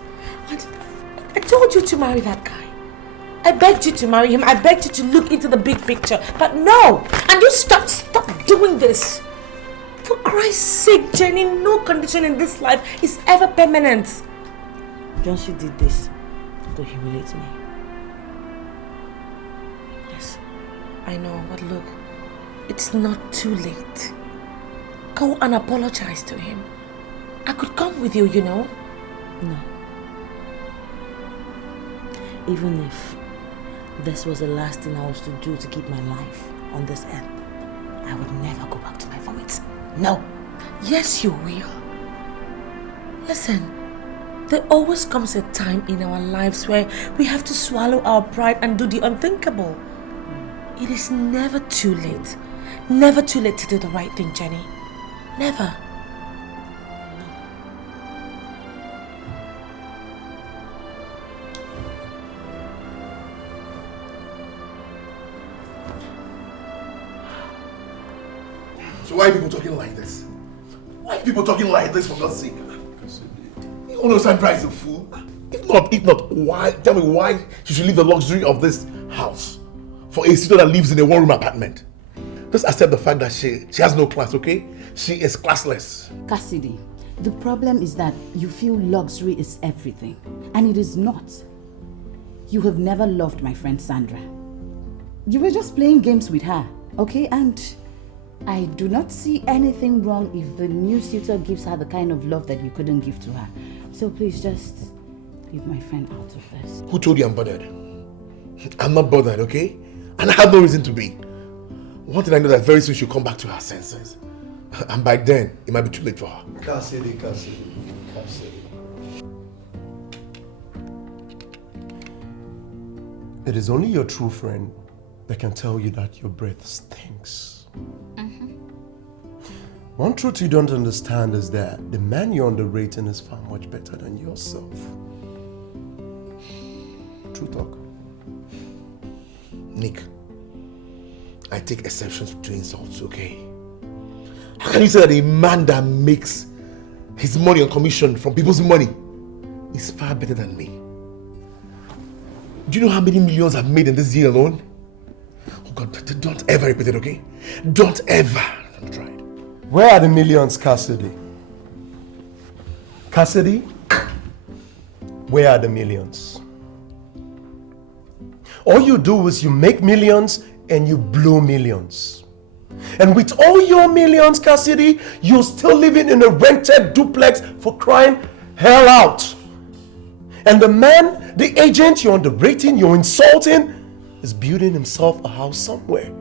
And I told you to marry that guy. I begged you to marry him. I begged you to look into the big picture. But no! And you stop doing this. For Christ's sake, Jenny, no condition in this life is ever permanent. Johnson did this to humiliate me. Yes, I know, but look, it's not too late. Go and apologize to him. I could come with you, you know. No. Even if this was the last thing I was to do to keep my life on this earth, I would never go back to my vomit. No. Yes, you will. Listen, there always comes a time in our lives where we have to swallow our pride and do the unthinkable. It is never too late. Never too late to do the right thing, Jenny. Never. So why are people talking like this? Why are people talking like this, for God's sake? You all know Sandra is a fool. If not, why? Tell me why she should leave the luxury of this house for a sister that lives in a one-room apartment. Just accept the fact that she has no class, okay? She is classless. Cassidy, the problem is that you feel luxury is everything, and it is not. You have never loved my friend Sandra. You were just playing games with her, okay? And I do not see anything wrong if the new suitor gives her the kind of love that you couldn't give to her. So please just leave my friend out of this. Who told you I'm bothered? I'm not bothered, okay? And I have no reason to be. One thing I know that very soon she'll come back to her senses. And by then, it might be too late for her. Cassidy. It is only your true friend that can tell you that your breath stinks. One truth you don't understand is that the man you're underrating is far much better than yourself. True talk. Nick, I take exceptions to insults, okay? How can you say that a man that makes his money on commission from people's money is far better than me? Do you know how many millions I've made in this year alone? Oh God, don't ever repeat it, okay? Don't ever. Don't try it. Where are the millions, Cassidy? Cassidy, where are the millions? All you do is you make millions and you blow millions. And with all your millions, Cassidy, you're still living in a rented duplex for crying hell out. And the man, the agent you're underrating, you're insulting, is building himself a house somewhere.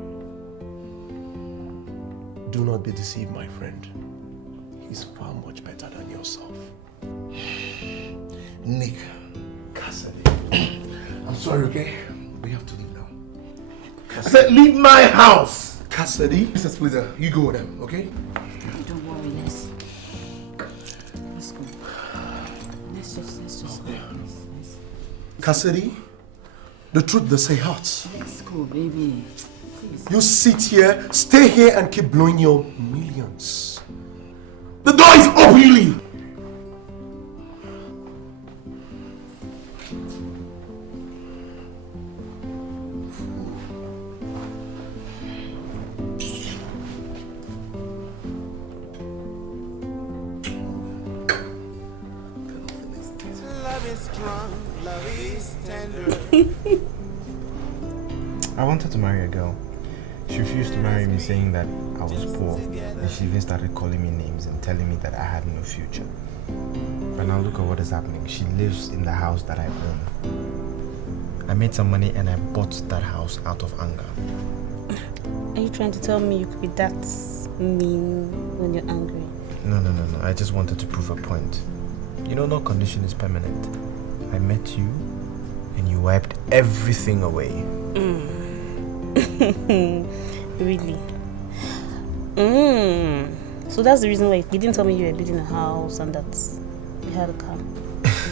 Do not be deceived, my friend. He's far much better than yourself. Nick. Cassidy. I'm sorry, okay? We have to leave now. Cassidy. I said leave my house! Cassidy. Mr. Splitter, you go with them, okay? Don't worry, let's go. Let's just go. Cassidy, the truth they say hurts. Let's go, baby. Please. You sit here, stay here and keep blowing your millions. The door is open, Lily! I wanted to marry a girl. She refused to marry me, saying that I was poor, and she even started calling me names and telling me that I had no future. But now look at what is happening. She lives in the house that I own. I made some money and I bought that house out of anger. Are you trying to tell me you could be that mean when you're angry? No. I just wanted to prove a point. You know, no condition is permanent. I met you and you wiped everything away. Really? So that's the reason why you didn't tell me you were building a house and that you had a car.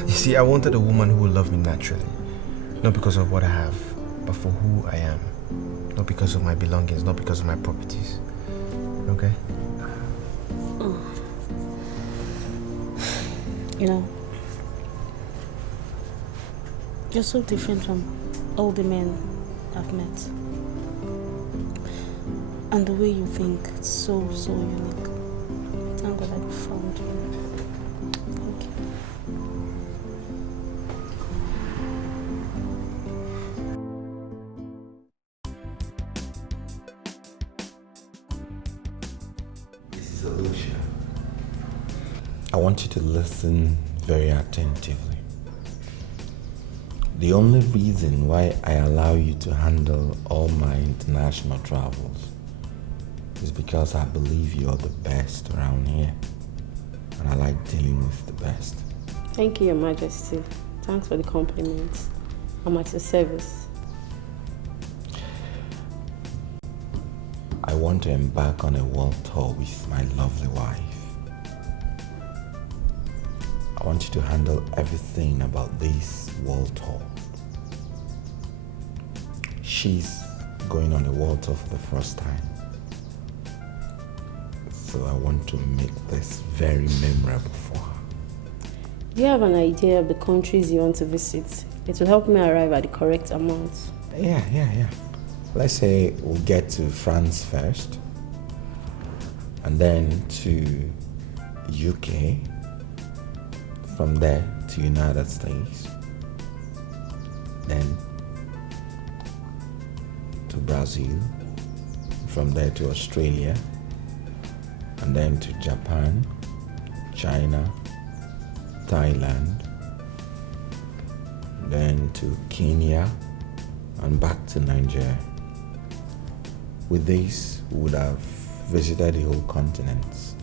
You see, I wanted a woman who would love me naturally. Not because of what I have, but for who I am. Not because of my belongings, not because of my properties. Okay? You know, you're so different from all the men I've met. And the way you think, it's so unique. Thank God I found you. Thank you. This is Alicia. I want you to listen very attentively. The only reason why I allow you to handle all my international travels is because I believe you're the best around here. And I like dealing with the best. Thank you, Your Majesty. Thanks for the compliments. I'm at your service. I want to embark on a world tour with my lovely wife. I want you to handle everything about this world tour. She's going on a world tour for the first time. So I want to make this very memorable for her. Do you have an idea of the countries you want to visit? It will help me arrive at the correct amount. Yeah. Let's say we'll get to France first, and then to UK, from there to United States, then to Brazil, from there to Australia, and then to Japan, China, Thailand, then to Kenya, and back to Nigeria. With this, we would have visited the whole continents,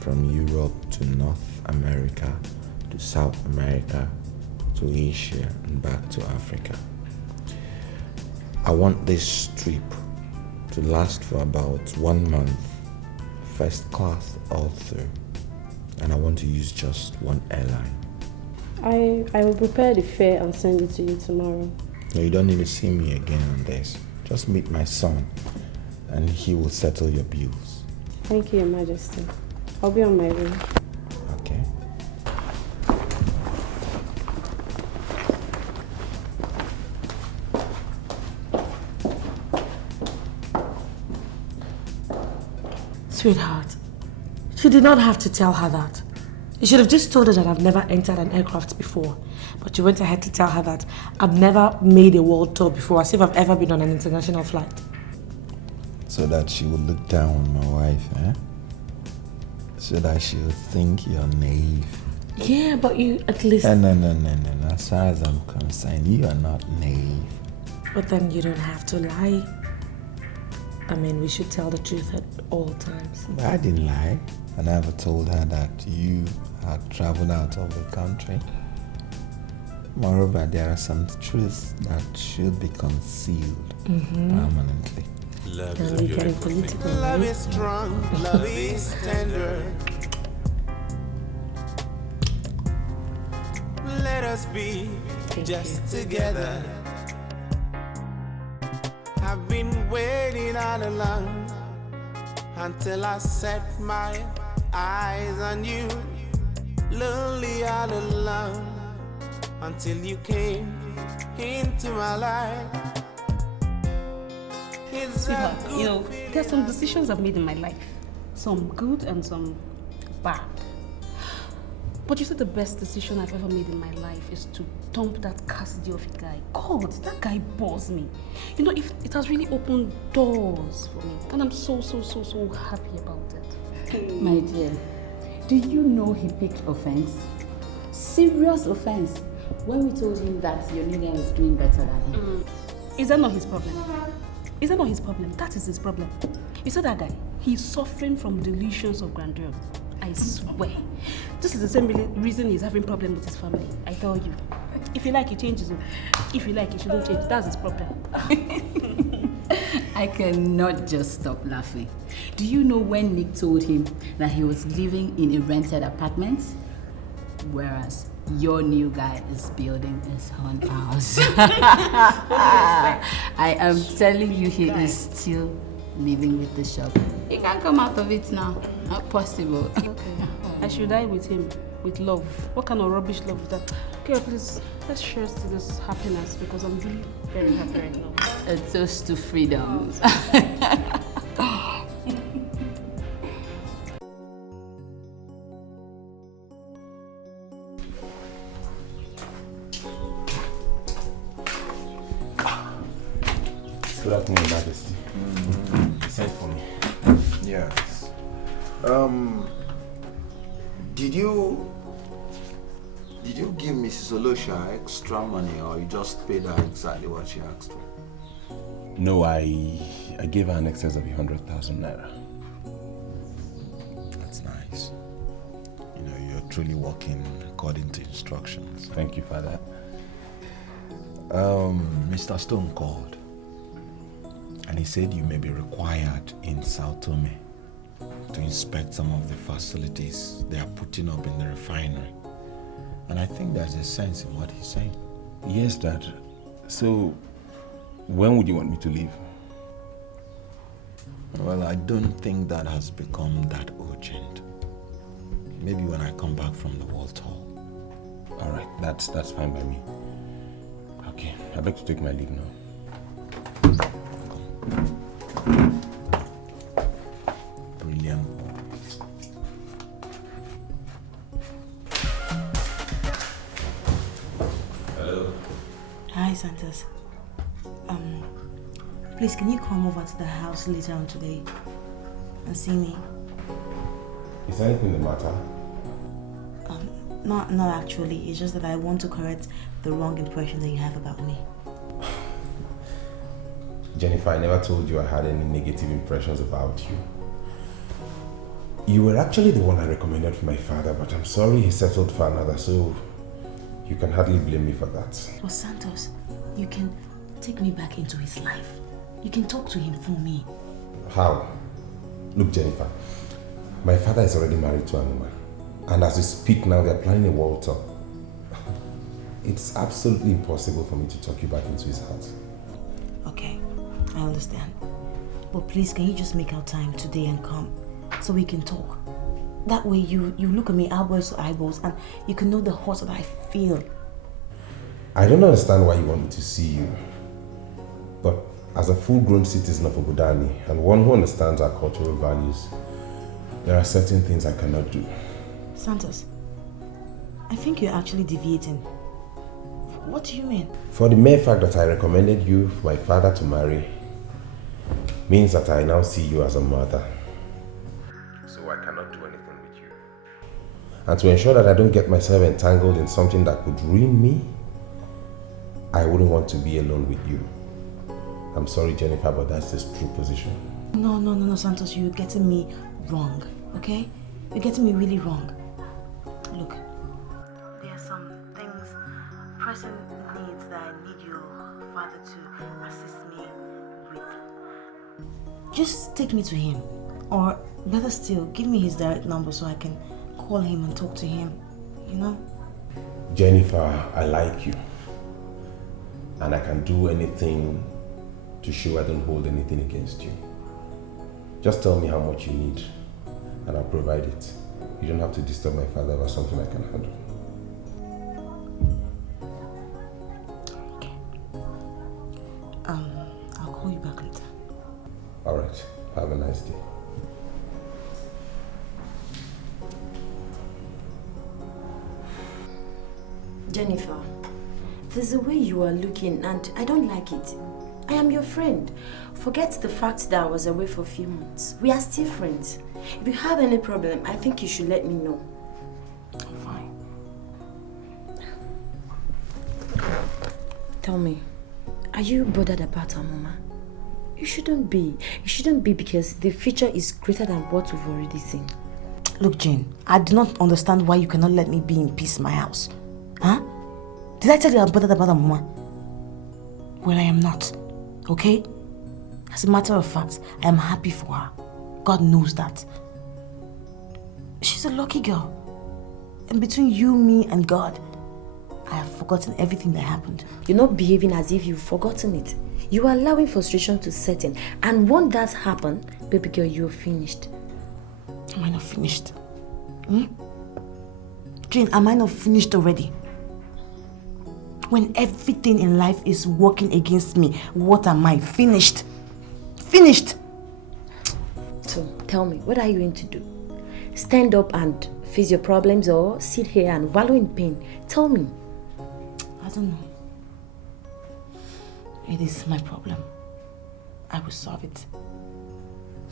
from Europe to North America, to South America, to Asia, and back to Africa. I want this trip to last for about 1 month, first class all through, and I want to use just one airline. I will prepare the fare and send it to you tomorrow. No, you don't need to see me again on this. Just meet my son, and he will settle your bills. Thank you, Your Majesty. I'll be on my way. Okay. Sweetheart, you did not have to tell her that. You should have just told her that I've never entered an aircraft before. But you went ahead to tell her that I've never made a world tour before, as if I've ever been on an international flight. So that she will look down on my wife, eh? So that she will think you're naive. Yeah, but you at least... No. As far as I'm concerned, you are not naive. But then you don't have to lie. I mean, we should tell the truth at all times. But I didn't lie. I never told her that you had traveled out of the country. Moreover, there are some truths that should be concealed permanently. Love is a beautiful thing. Love is strong, love is tender. Let us be just together. I've been waiting all along until I set my eyes on you. Lonely all alone until you came into my life. You know, there's some decisions I've made in my life. Some good and some bad. But you said the best decision I've ever made in my life is to dump that Cassidy of a guy. God, that guy bores me. You know, if it has really opened doors for me. And I'm so happy about it. My dear, do you know he picked offense? Serious offense. When we told him that your new guy was doing better than him. Is that not his problem? Is that not his problem? That is his problem. You said that guy, he's suffering from delusions of grandeur. I swear. This is the same reason he's having problems with his family. I tell you. If you like, he changes. If you like, he shouldn't change. That's his problem. I cannot just stop laughing. Do you know when Nick told him that he was living in a rented apartment? Whereas your new guy is building his own house. I am telling you, he is still living with the shop. He can't come out of it now. Not possible. Okay. I should die with him, with love. What kind of rubbish love is that? Okay, please, let's share to this happiness because I'm really very happy right now. A toast to freedom. Good afternoon, Majesty. Sent for me. Yes. Did you give Mrs. Olosha extra money or you just paid her exactly what she asked for? No, I gave her an excess of 100,000 naira. That's nice. You know, you're truly working according to instructions. Thank you, Father. Mr. Stone called. And he said you may be required in Sao Tome to inspect some of the facilities they are putting up in the refinery. And I think there's a sense in what he's saying. Yes, Dad. So, when would you want me to leave? Well, I don't think that has become that urgent. Maybe when I come back from the World Tour. All right, that's fine by me. Okay, I'd like to take my leave now. Brilliant. Hello. Hi, Santos. Please, can you come over to the house later on today and see me? Is anything the matter? Not actually. It's just that I want to correct the wrong impression that you have about me. Jennifer, I never told you I had any negative impressions about you. You were actually the one I recommended for my father, but I'm sorry he settled for another, so you can hardly blame me for that. But Santos, you can take me back into his life. You can talk to him for me. How? Look, Jennifer, my father is already married to Amuma, and as we speak now, they're planning a world tour. It's absolutely impossible for me to talk you back into his house. Okay, I understand. But please, can you just make out time today and come so we can talk? That way you look at me eyeballs to eyeballs and you can know the hurt that I feel. I don't understand why you want me to see you. But as a full-grown citizen of Obodani and one who understands our cultural values, there are certain things I cannot do. Santos, I think you're actually deviating. What do you mean? For the mere fact that I recommended you for my father to marry means that I now see you as a mother. So I cannot do anything with you. And to ensure that I don't get myself entangled in something that could ruin me, I wouldn't want to be alone with you. I'm sorry, Jennifer, but that's the true position. No, Santos, you're getting me wrong, okay? You're getting me really wrong. Look, there are some things pressing father to assist me with. Just take me to him. Or better still, give me his direct number so I can call him and talk to him. You know? Jennifer, I like you. And I can do anything to show I don't hold anything against you. Just tell me how much you need and I'll provide it. You don't have to disturb my father about something I can handle. Okay. I'll call you back later. Alright, have a nice day. Jennifer, there's a way you are looking and I don't like it. I am your friend. Forget the fact that I was away for a few months. We are still friends. If you have any problem, I think you should let me know. I'm fine. Tell me, are you bothered about Amuma? You shouldn't be. You shouldn't be because the future is greater than what we've already seen. Look, Jane, I do not understand why you cannot let me be in peace in my house. Huh? Did I tell you I'm bothered about Amuma? Well, I am not. Okay? As a matter of fact, I am happy for her. God knows that. She's a lucky girl. And between you, me, and God, I have forgotten everything that happened. You're not behaving as if you've forgotten it. You are allowing frustration to set in. And once that's happened, baby girl, you're finished. Am I not finished? Jane, am I not finished already? When everything in life is working against me, what am I? Finished. Finished. So, tell me, what are you going to do? Stand up and face your problems or sit here and wallow in pain? Tell me. I don't know. It is my problem. I will solve it.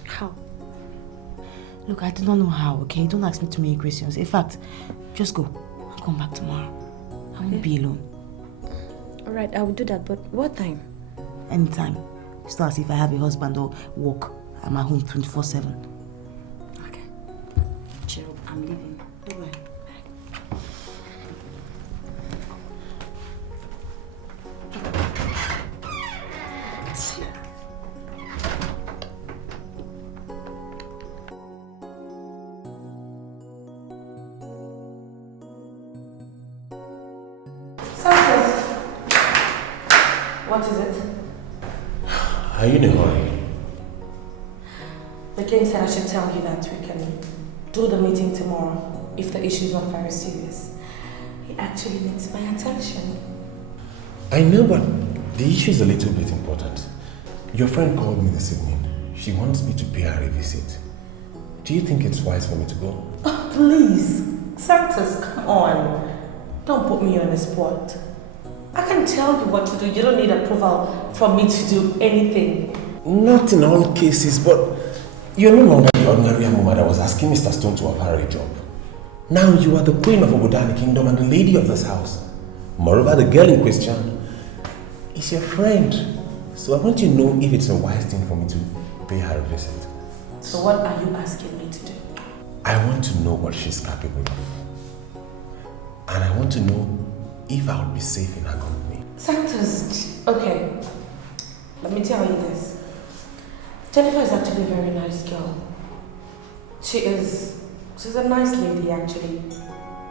How? Look, I do not know how, okay? Don't ask me too many questions. In fact, just go. I'll come back tomorrow. I won't be alone. Alright, I will do that, but what time? Anytime. It's not as if I have a husband or work. I'm at home 24/7. Okay. Chill, I'm leaving. Bye-bye. What is it? Are you in a hurry? The king said I should tell you that we can do the meeting tomorrow if the issue is not very serious. He actually needs my attention. I know, but the issue is a little bit important. Your friend called me this evening. She wants me to pay her a visit. Do you think it's wise for me to go? Oh, please. Santos, come on. Don't put me on the spot. I can tell you what to do. You don't need approval from me to do anything. Not in all cases, but you're no longer the ordinary Amuma that was asking Mr. Stone to offer her a job. Now you are the queen of Obodani Kingdom and the lady of this house. Moreover, the girl in question is your friend. So I want you to know if it's a wise thing for me to pay her a visit. So what are you asking me to do? I want to know what she's capable of. And I want to know if I would be safe in her company. Santos, okay. Let me tell you this. Jennifer is actually a very nice girl. She's a nice lady actually.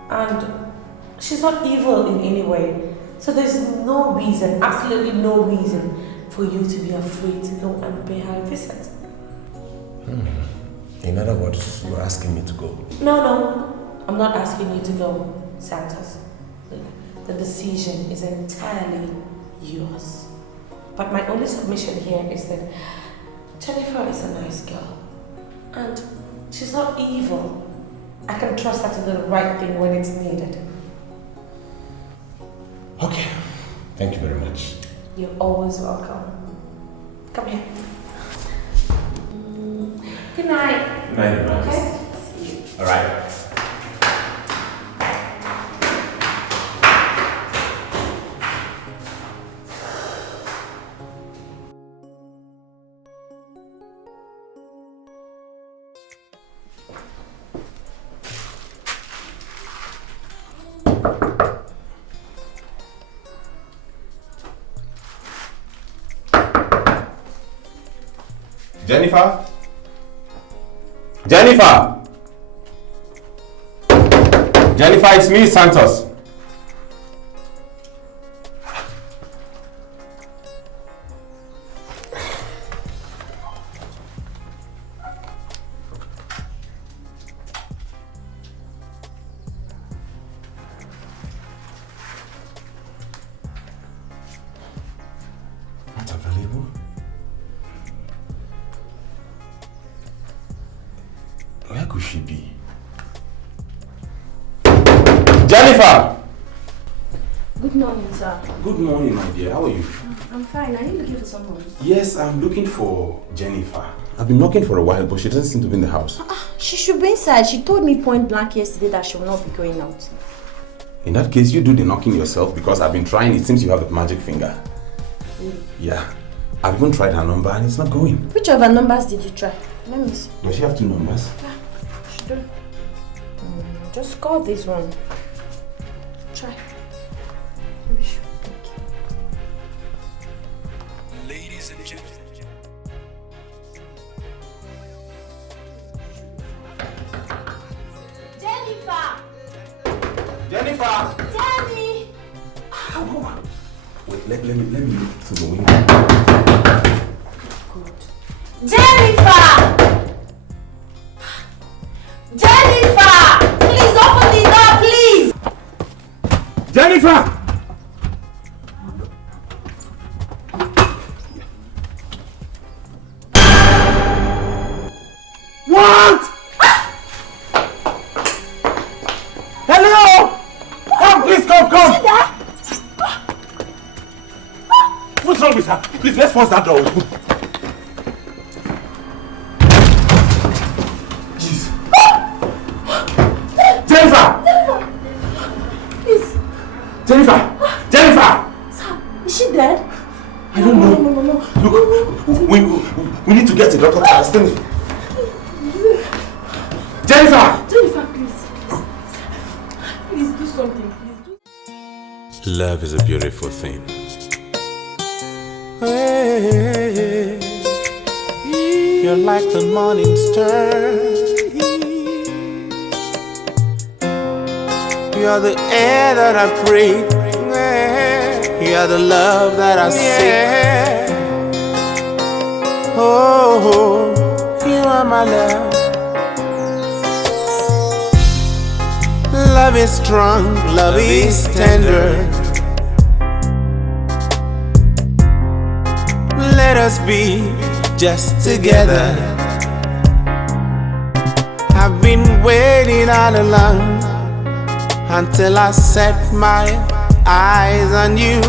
And she's not evil in any way. So there's no reason, absolutely no reason for you to be afraid to go and pay her a visit. In other words, you're asking me to go. No, I'm not asking you to go, Santos. The decision is entirely yours. But my only submission here is that Jennifer is a nice girl. And she's not evil. I can trust her to do the right thing when it's needed. Okay. Thank you very much. You're always welcome. Come here. Good night. Good night, Okay? See you. All right. Jennifer? Jennifer! Jennifer, it's me, Santos. Not available? Where could she be? Jennifer! Good morning, sir. Good morning, my dear. How are you? I'm fine. Are you looking for someone? Yes, I'm looking for Jennifer. I've been knocking for a while, but she doesn't seem to be in the house. She should be inside. She told me point blank yesterday that she will not be going out. In that case, you do the knocking yourself because I've been trying. It seems you have the magic finger. Really? Yeah. I've even tried her number and it's not going. Which of her numbers did you try? Let me see. Does she have 2 numbers? Yeah, she does. Just call this one. Try. Maybe she will take it. Ladies and gentlemen. Jennifer! Jennifer! Jenny! Wait, let me look through the window. Jennifer! Jennifer! Please open the door, please! Jennifer! What? Hello! Come, please, come! What's wrong with her? Please, let's force that door open. Jeez. Jennifer! Please. Jennifer! Sir, is she dead? I don't know. No. Look, we need to get a doctor to understand it. Jennifer, please do something. Love is a beautiful thing. Hey, you're like the morning star. You're the air that I breathe. You're the love that I seek. Oh, you are my love. Love is strong, love is tender. Let us be just together. I've been waiting all along until I set my eyes on you.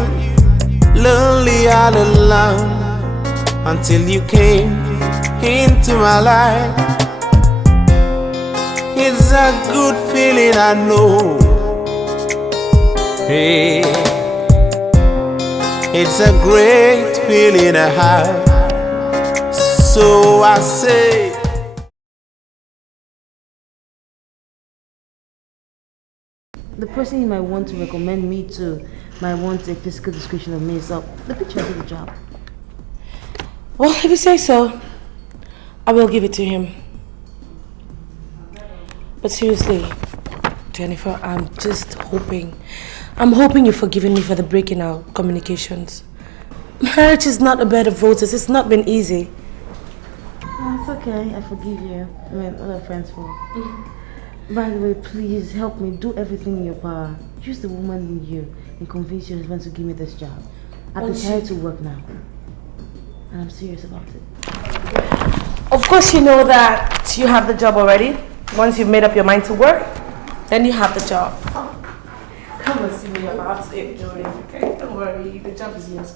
Lonely all alone until you came into my life. It's a good feeling, I know. Hey, it's a great feeling I have. So I say, the person you might want to recommend me to might want a physical description of me, so the picture will do the job. Well, if you say so, I will give it to him. But seriously, Jennifer, I'm just hoping. I'm hoping you've forgiven me for the breaking our communications. Marriage is not a bed of roses. It's not been easy. No, it's okay. I forgive you. I mean, what are friends for? By the way, please help me. Do everything in your power. Use the woman in you and convince your husband to give me this job. I've decided to work now. And I'm serious about it. Of course you know that you have the job already. Once you've made up your mind to work, then you have the job. Come and see me about it, Joey. Okay, don't worry. The job is yours.